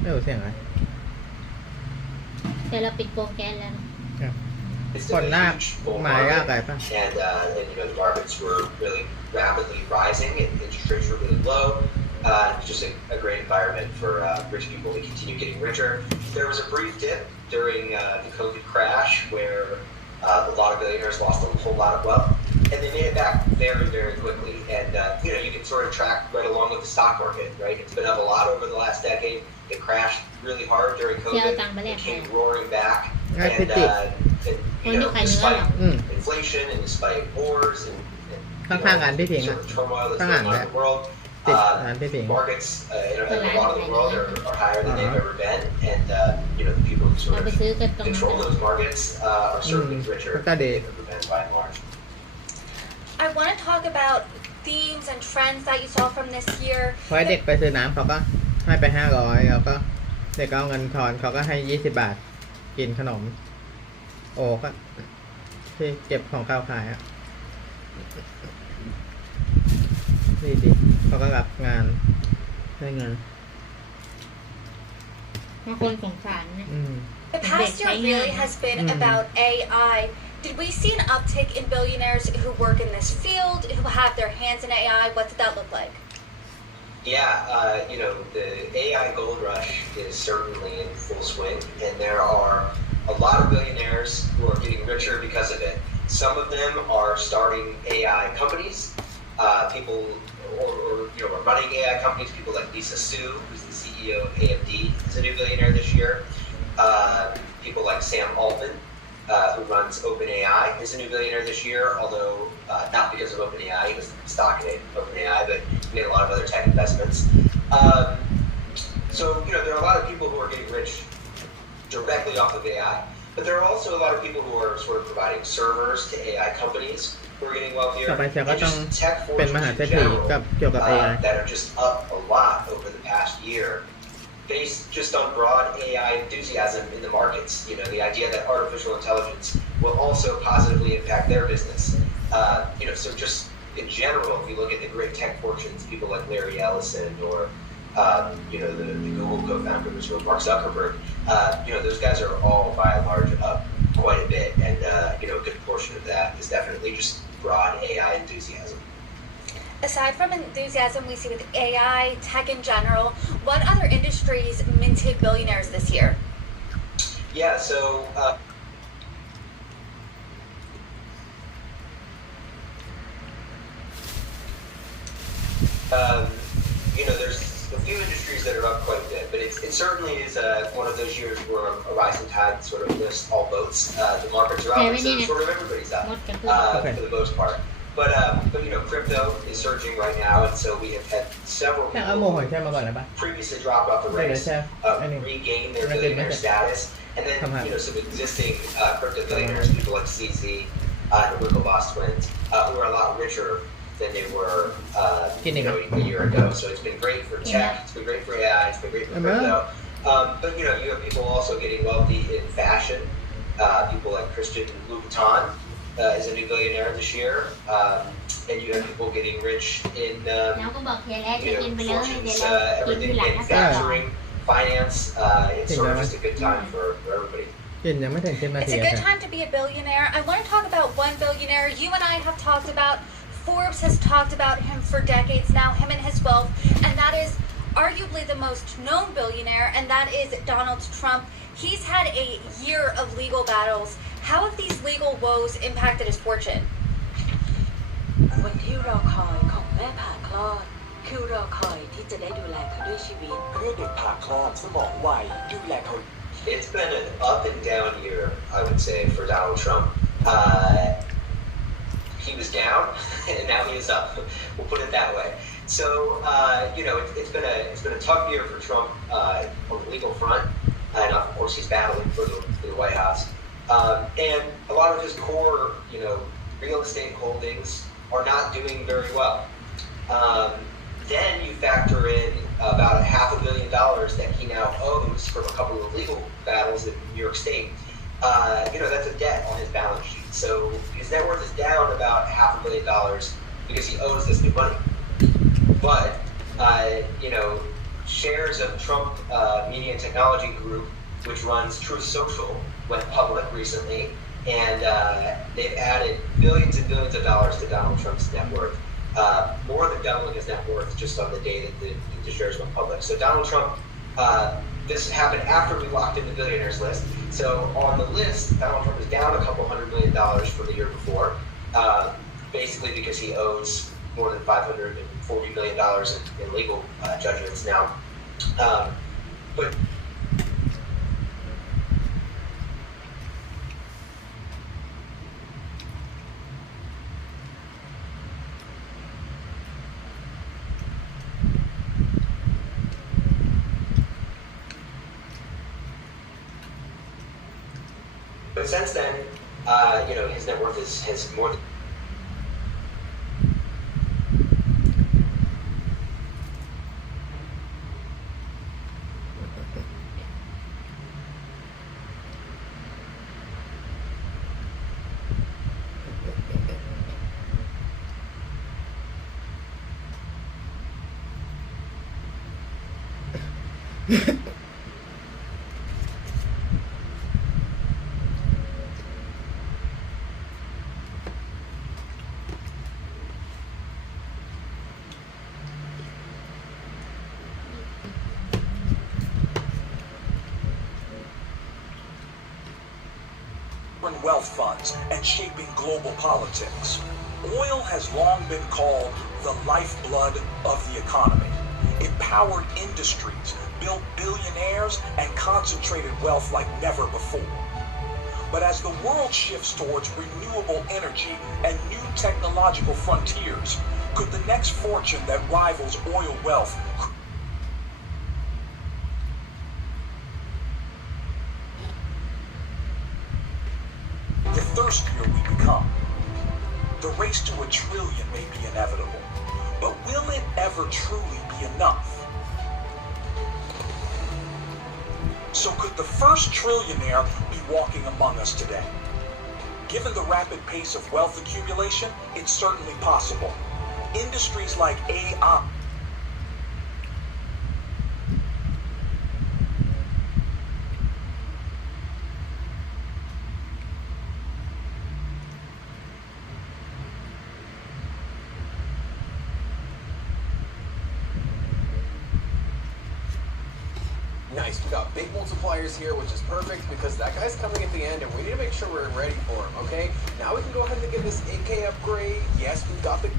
ไม่รู้เสียงอะไร แต่เราปิดโปรแกรมแล้ว คนหน้าหมายอะไรป่ะ And the markets were really rapidly rising and interest rates were really low. It's just a great environment for rich people to continue getting richer. There was a brief dip during the COVID crash where a lot of billionaires lost a whole lot of wealth, and they made it back very, very quickly. And you can sort of track right along with the stock market, right? It's been up a lot over the last decade. It crashed really hard during COVID. It came roaring back, and despite inflation and despite wars and sort of turmoil that's going on in the world. Markets in a lot of the world are higher than they've ever been, and the people who sort of control those markets are certainly richer than they've ever been by and large. I want to talk about themes and trends that you saw from this year. พอเด็กไปซื้อน้ำเขาก็ให้ไป500แล้วก็เด็กก็เอาเงินทอนเขาก็ให้20 บาทกินขนมโอ้ก็ที่เก็บของข้าวขายอ่ะดีเขาก็รับงานได้เงินบางคนสงสารนะ The past year really has been about AI. Did we see an uptick in billionaires who work in this field, who have their hands in AI? What did that look like? Yeah, the AI gold rush is certainly in full swing, and there are a lot of billionaires who are getting richer because of it. Some of them are starting AI companies. People are running AI companies. People like Lisa Su, who's the CEO of AMD, is a new billionaire this year. People like Sam Altman, who runs OpenAI, is a new billionaire this year, although not because of OpenAI. He was stock in OpenAI, but he made a lot of other tech investments. So, there are a lot of people who are getting rich directly off of AI. But there are also a lot of people who are sort of providing servers to AI companies who are getting wealthier. ต่อไปฉันก็ต้อง Tech เป็น fortunes มหา in เศรษฐี general กับเกี่ยวกับ AI that are just up a lot over the past year, based just on broad AI enthusiasm in the markets. The idea that artificial intelligence will also positively impact their business. So just in general, if you look at the great tech fortunes, people like Larry Ellison or the Google co-founders or Mark Zuckerberg, those guys are all by and large up quite a bit, and a good portion of that is definitely just broad AI enthusiasm. Aside from enthusiasm we see with AI, tech in general, what other industries minted billionaires this year? Yeah, so there's a few industries that are up quite a bit, but it certainly is one of those years where a rising tide sort of lifts all boats. The markets are up, and so sort of everybody's up for the most part. But crypto is surging right now, and so we have had several people who previously dropped off the race regain their billionaire status, and then some existing crypto billionaires, people like CZ, the Winklevoss twins, who are a lot richer than they were Kidding. a year ago. So it's been great for tech, it's been great for AI, it's been great for crypto. But you have people also getting wealthy in fashion. People like Christian Louboutin is a new billionaire this year. And you have people getting rich in fortunes, everything, manufacturing, finance. It's sort of just a good time for everybody. กินยังไม่ถึง10 นา It's ที a good time to be a billionaire. I want to talk about one billionaire you and I have talked about. Forbes has talked about him for decades now, him and his wealth, and that is arguably the most known billionaire, and that is Donald Trump. He's had a year of legal battles. How have these legal woes impacted his fortune? วันที่รอคอยของแม่ผ่าคลอดคือรอคอยที่จะได้ดูแลเขาด้วยชีวิตเพื่อเด็กผ่าคลอดสมองไวดูแลเขา It's been an up and down year, I would say, for Donald Trump. He was down, and now he is up. We'll put it that way. So, it's been a tough year for Trump on the legal front, and of course he's battling for the White House. And a lot of his core, real estate holdings are not doing very well. Then you factor in about $500 million that he now owes from a couple of legal battles in New York State. That's a debt on his balance sheet. So his net worth is down about $500 million because he owes this new money. But, shares of Trump Media and Technology Group, which runs Truth Social, went public recently, and they've added billions and billions of dollars to Donald Trump's net worth. More than doubling his net worth just on the day that the shares went public. So Donald Trump, this happened after we locked in the billionaires list. So on the list, Donald Trump is down a couple $100 million from the year before, basically because he owes more than $540 million in legal judgments now. But since then, his net worth has more than wealth funds and shaping global politics. Oil has long been called the lifeblood of the economy. It powered industries, built billionaires, and concentrated wealth like never before. But as the world shifts towards renewable energy and new technological frontiers, could the next fortune that rivals oil wealth the thirstier we become? The race to $1 trillion may be inevitable, but will it ever truly be enough? So could the first trillionaire be walking among us today? Given the rapid pace of wealth accumulation, it's certainly possible. Industries like AI, Nice, we got big multipliers here, which is perfect because that guy's coming at the end and we need to make sure we're ready for him, okay? Now we can go ahead and get this AK upgrade. Yes, we've got the...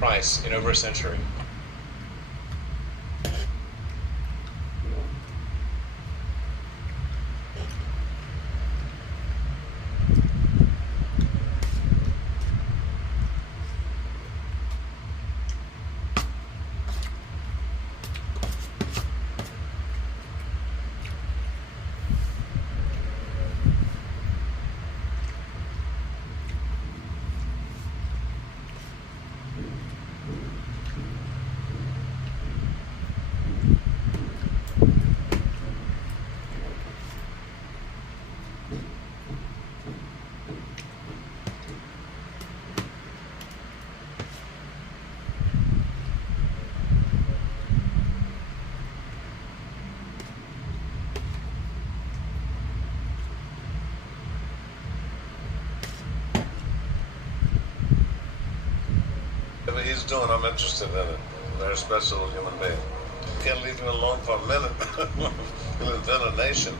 Price in over a century. doing, I'm interested in it. They're a special human being. Can't leave him alone for a minute. He'll invent a nation.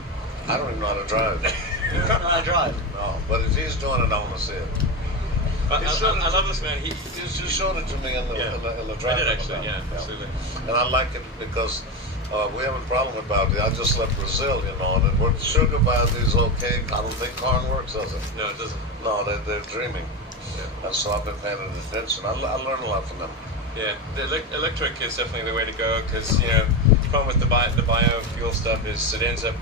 I don't even know how to drive. You don't know how to drive? No, but if he's doing it, I want to see it. I love this man. He just showed it to me in the drive. I did actually, yeah, absolutely. And I like it because we have a problem about it. I just left Brazil, you know, and with sugar biody's okay. I don't think corn works, does it? No, it doesn't. No, they're dreaming. Yeah. And so I've been paying attention. I learned a lot from them. Yeah, the electric is definitely the way to go because, you know, the problem with the biofuel stuff is it ends up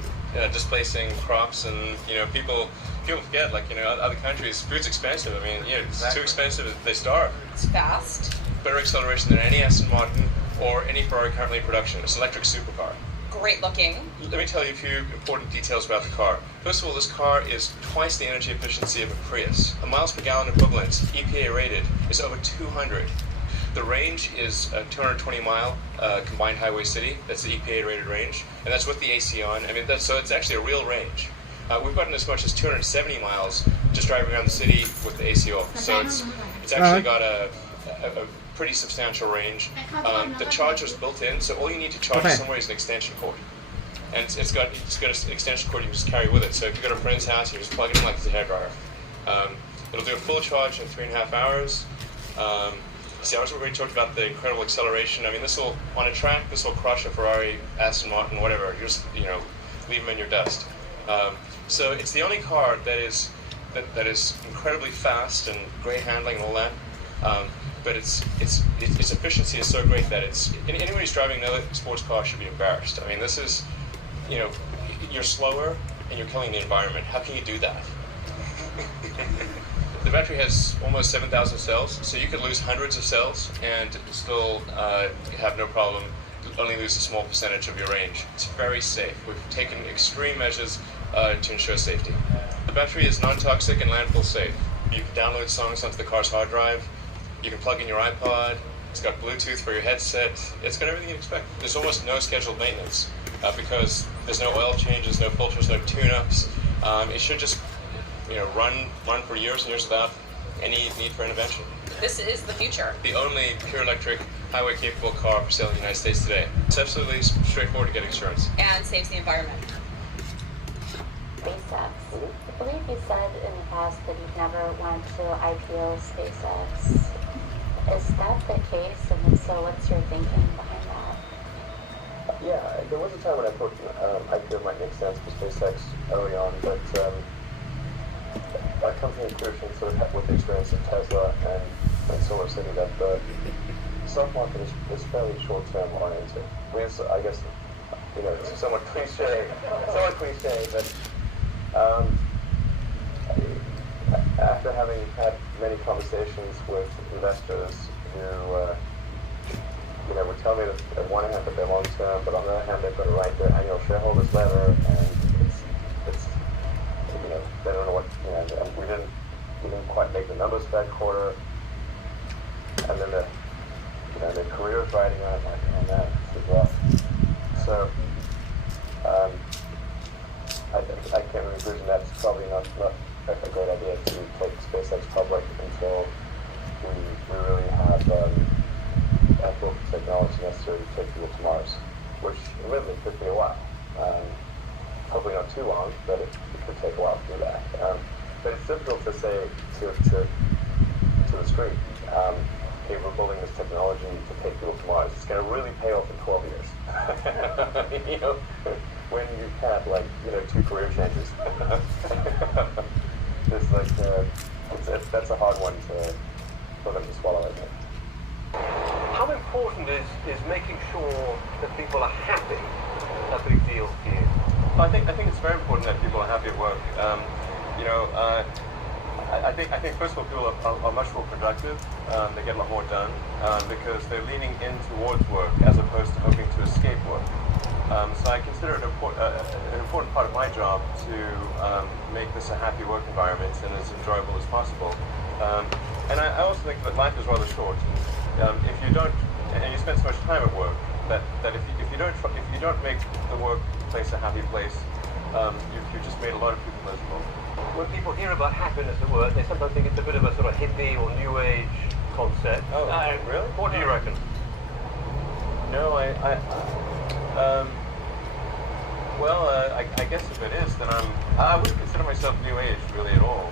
displacing crops, and, you know, people forget, like, you know, other countries, food's expensive. I mean, you know, it's too expensive, they starve. It's fast. Better acceleration than any Aston Martin or any Ferrari currently in production. It's an electric supercar. Great looking. Let me tell you a few important details about the car. First of all, this car is twice the energy efficiency of a Prius. A miles per gallon equivalent, EPA rated, is over 200. The range is a 220 mile combined highway city. That's the EPA rated range, and that's with the AC on. I mean, so it's actually a real range. We've gotten as much as 270 miles just driving around the city with the AC off. So it's actually got a pretty substantial range. The charger's built in, so all you need to charge it somewhere is an extension cord. And it's got an extension cord you can just carry with it. So if you go to a friend's house, you just plug it in like it's a hairdryer. It'll do a full charge in 3.5 hours. See, I was already talked about the incredible acceleration. I mean, on a track, this will crush a Ferrari, Aston Martin, whatever. You just, you know, leave them in your dust. So it's the only car that is incredibly fast and great handling and all that. But its efficiency is so great that anyone who's driving another sports car should be embarrassed. I mean, this is, you know, you're slower and you're killing the environment. How can you do that? The battery has almost 7,000 cells, so you could lose hundreds of cells and still have no problem, only lose a small percentage of your range. It's very safe. We've taken extreme measures to ensure safety. The battery is non-toxic and landfill safe. You can download songs onto the car's hard drive. You can plug in your iPod. It's got Bluetooth for your headset. It's got everything you expect. There's almost no scheduled maintenance because there's no oil changes, no filters, no tune-ups. It should just, you know, run for years and years without any need for intervention. This is the future. The only pure electric highway-capable car for sale in the United States today. It's absolutely straightforward to get insurance. And saves the environment. SpaceX. I believe you said in the past that you've never wanted to IPO SpaceX. Is that the case? And if so, what's your thinking behind that? Yeah, there was a time when I thought IPO might make sense for SpaceX early on, but I come from a conclusion sort of with the experience of Tesla and Solar City that the stock market is fairly short-term oriented. I mean, I guess, you know, it's somewhat cliche, but after having had many conversations with investors who, you know, would tell me that on one hand that they're long-term, but on the other hand they've got to write their annual shareholders letter, and it's you know, they don't know what, you know, and we didn't quite make the numbers for that quarter, and then their careers writing on it, like, oh man, this is rough. So I came to the conclusion that's probably not a great idea to take SpaceX public until we really have built the technology necessary to take people to Mars, which admittedly could be a while. Hopefully not too long, but it could take a while to do that. But it's difficult to say to the street, hey, we're building this technology to take people to Mars. It's going to really pay off in 12 years. You know, when you've had, like, you know, 2 career changes. It's like, that's a hard one for them to swallow, I think. How important is making sure that people are happy a big deal for you? I think it's very important that people are happy at work. You know, I think first of all, people are much more productive. They get a lot more done because they're leaning in towards work as opposed to hoping to escape work. So I consider it an important part of my job to make this a happy work environment and as enjoyable as possible. And I also think that life is rather short. If you don't, and you spend so much time at work, that if you don't make the workplace a happy place, you've just made a lot of people miserable. When people hear about happiness at work, they sometimes think it's a bit of a sort of hippie or new age concept. Oh, really? What do you reckon? No, I guess if it is, then I wouldn't consider myself New Age really at all.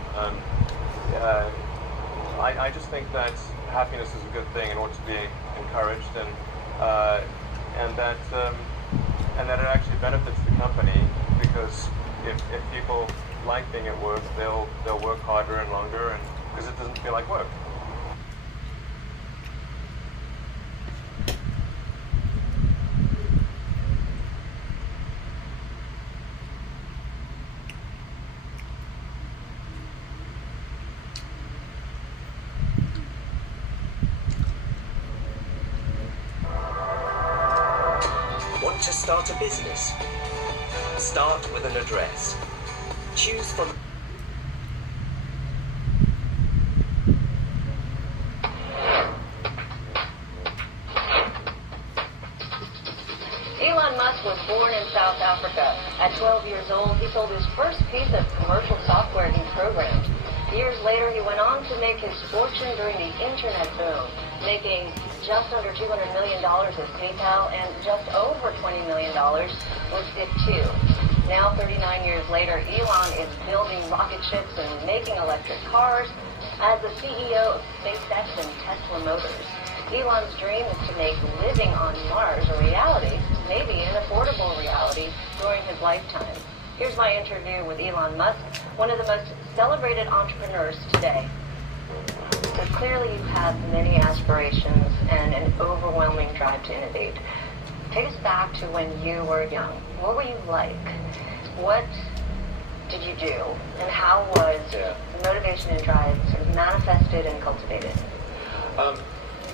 I just think that happiness is a good thing and ought to be encouraged, and that it actually benefits the company, because if people like being at work, they'll work harder and longer, and because it doesn't feel like work. Want to start a business? Start with an address. Choose from... Elon Musk was born in South Africa. At 12 years old, he sold his first piece of commercial software he programmed. Years later, he went on to make his fortune during the internet boom, making just under $200 million as PayPal and just over $20 million with Zip2. Now, 39 years later, Elon is building rocket ships and making electric cars as the CEO of SpaceX and Tesla Motors. Elon's dream is to make living on Mars a reality, maybe an affordable reality, during his lifetime. Here's my interview with Elon Musk, one of the most celebrated entrepreneurs today. So clearly you have many aspirations and an overwhelming drive to innovate. Take us back to when you were young. What were you like? What did you do? And how was the motivation and drive sort of manifested and cultivated?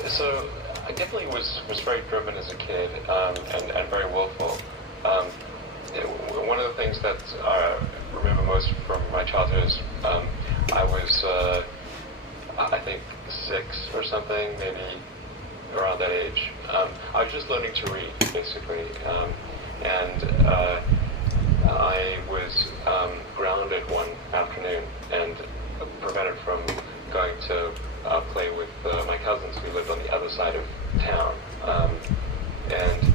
So I definitely was very driven as a kid, and very willful. One of the things that I remember most from my childhood is I was, I think, 6 or something, maybe around that age. I was just learning to read, basically, and I was grounded one afternoon and prevented from going to play with my cousins who lived on the other side of town. And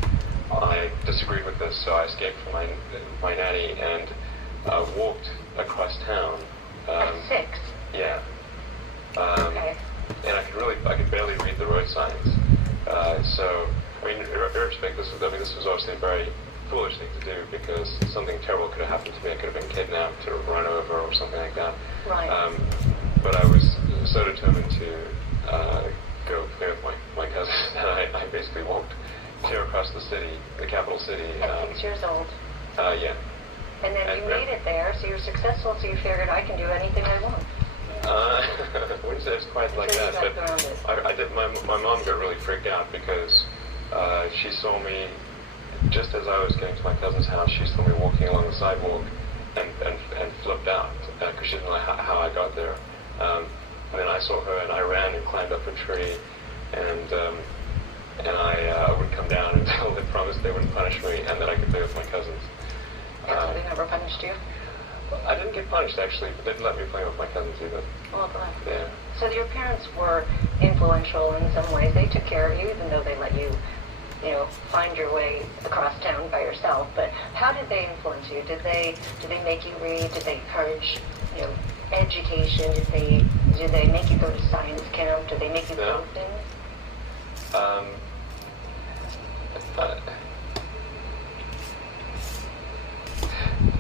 I disagreed with this, so I escaped from my nanny and walked across town. At 6? Yeah. Okay. And I could barely read the road signs. So, I mean, irrespective, this was obviously a very foolish thing to do, because something terrible could have happened to me. I could have been kidnapped or run over or something like that. Right. But I was so determined to go play with my cousins that I basically walked clear across the city, the capital city. At 6 years old? Yeah. And then you made it there, so you're successful, so you figured I can do anything I want. I wouldn't say it's quite like that, but I did. My mom got really freaked out because she saw me just as I was getting to my cousin's house. She saw me walking along the sidewalk and flipped out because she didn't know how I got there. And then I saw her and I ran and climbed up a tree, and I wouldn't come down until they promised they wouldn't punish me and that I could play with my cousins. So they never punished you? I didn't get punished, actually, but they didn't let me play with my cousins either. Oh, God. Yeah. So your parents were influential in some ways. They took care of you, even though they let you, find your way across town by yourself. But how did they influence you? Did they make you read? Did they encourage, education? Did they make you go to science camp? Did they make you build things?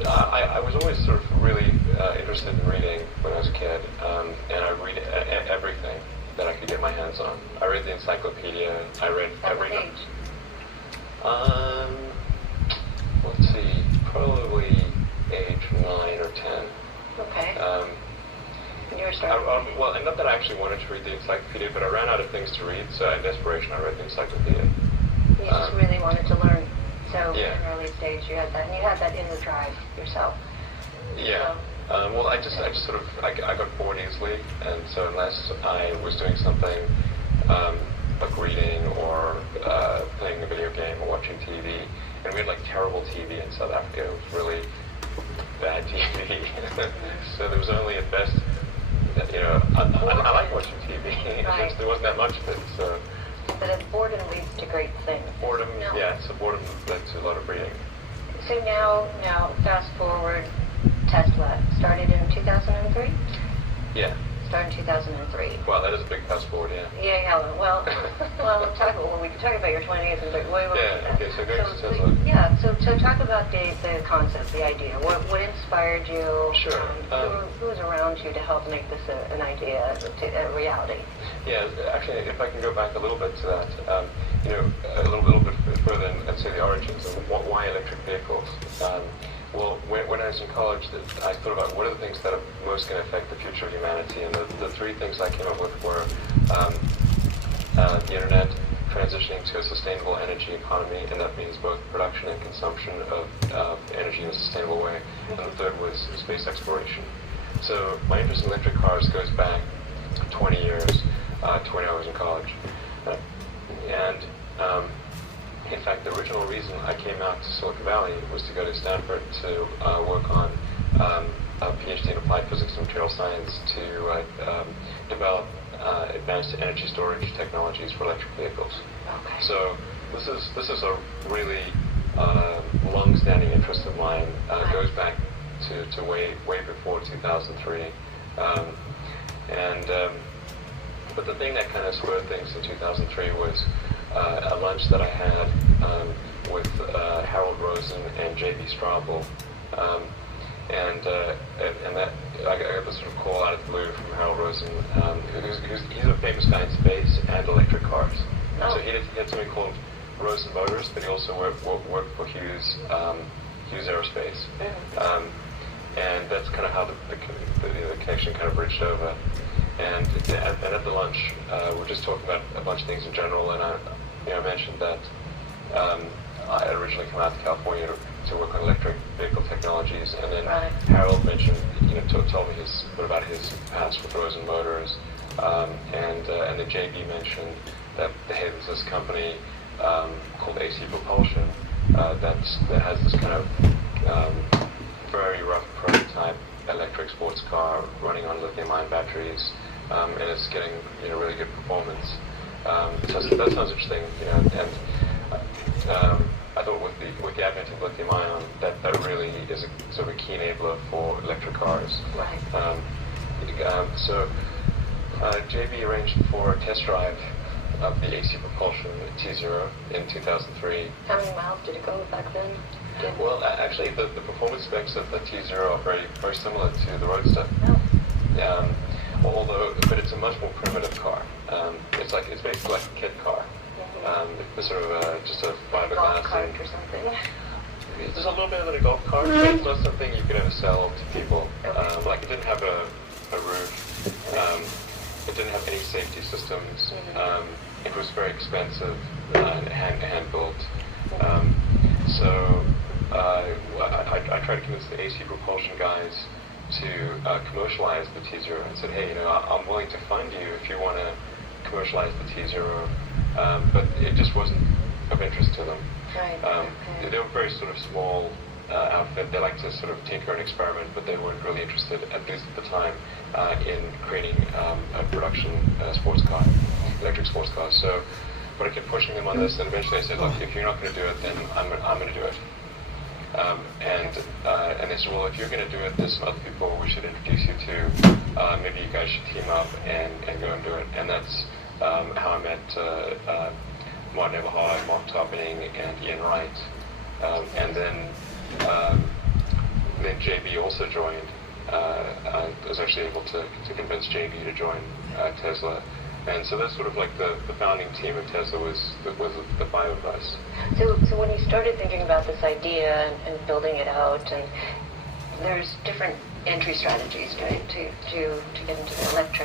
I was always sort of really interested in reading when I was a kid, and I read everything that I could get my hands on. I read the encyclopedia. I read every. Let's see, probably age 9 or 10. Okay. And you were starting. Well, not that I actually wanted to read the encyclopedia, but I ran out of things to read, so in desperation, I read the encyclopedia. You just really wanted to learn. So Yeah. at an early stage, you had that, and you had that inner drive yourself. Yeah. Well, I just sort of, I got bored easily, and so unless I was doing something like reading or playing a video game or watching TV, and we had like terrible TV in South Africa. It was really bad TV. So there was only at best, I like watching TV. Right. There wasn't that much of it, so. But boredom leads to great things. Boredom, No. yeah, so boredom led to a lot of reading. So now fast forward, Tesla started in 2003? Yeah. Started in 2003. Wow, that is a big fast forward, yeah. Yeah, well, we can talk about your 20th and 30th. Yeah, okay, so go to Tesla. Yeah, so talk about the concept, the idea. What inspired you? Sure. Who was around you to help make this an idea, a reality? Yeah, actually, if I can go back a little bit to that, a little bit further and say the origins of why electric vehicles. Well, when I was in college, I thought about what are the things that are most going to affect the future of humanity, and the three things I came up with were the internet, transitioning to a sustainable energy economy, and that means both production and consumption of energy in a sustainable way, and the third was space exploration. So my interest in electric cars goes back 20 years, 20 hours in college. In fact, the original reason I came out to Silicon Valley was to go to Stanford to work on a PhD in applied physics and material science to develop advanced energy storage technologies for electric vehicles. Okay. So this is a really long-standing interest of mine. Goes back to way before 2003. But the thing that kind of spurred things in 2003 was a lunch that I had with Harold Rosen and J.B. Straubel, and that I got this sort of call out of the blue from Harold Rosen, he's a famous guy in space and electric cars. Oh. So he had something called Rosen Motors, but he also worked for Hughes Aerospace, and that's kind of how the connection kind of bridged over. And at the lunch, we're just talking about a bunch of things in general, and I mentioned that I had originally come out to California to work on electric vehicle technologies, and then Harold mentioned, told me a bit about his past with Rosen Motors, and then JB mentioned that there's this company called AC Propulsion that has this kind of very rough prototype electric sports car running on lithium-ion batteries, and it's getting really good performance. So that sounds interesting, and I thought with the advent of lithium-ion, that really is a sort of a key enabler for electric cars. Right. So JB arranged for a test drive of the AC Propulsion T0 in 2003. How many miles did it go back then? Well, actually, the performance specs of the T0 are very, very similar to the Roadster. But it's a much more primitive car. It's basically like a kid car. It's sort of just a fiberglass. Golf cart or something. There's a little bit of it a golf cart, but it's not something you could ever sell to people. Like it didn't have a roof. It didn't have any safety systems. It was very expensive and hand built. So I tried to convince the AC Propulsion guys to commercialize the T0 and said, hey, I'm willing to fund you if you want to commercialize the T0, but it just wasn't of interest to them. They were very sort of small outfit. They like to sort of tinker and experiment, but they weren't really interested, at least at the time, in creating a production sports car, electric sports car. So, but I kept pushing them on this, and eventually I said, look, if you're not going to do it, then I'm going to do it. And they said, well, if you're going to do it, there's some other people we should introduce you to. Maybe you guys should team up and go and do it. And that's how I met Martin Eberhard, Mark Topping, and Ian Wright. And then JB also joined. I was actually able to convince JB to join Tesla. And so that's sort of like the founding team of Tesla was the five of us. So when you started thinking about this idea and building it out, and there's different entry strategies, right, to get into the electric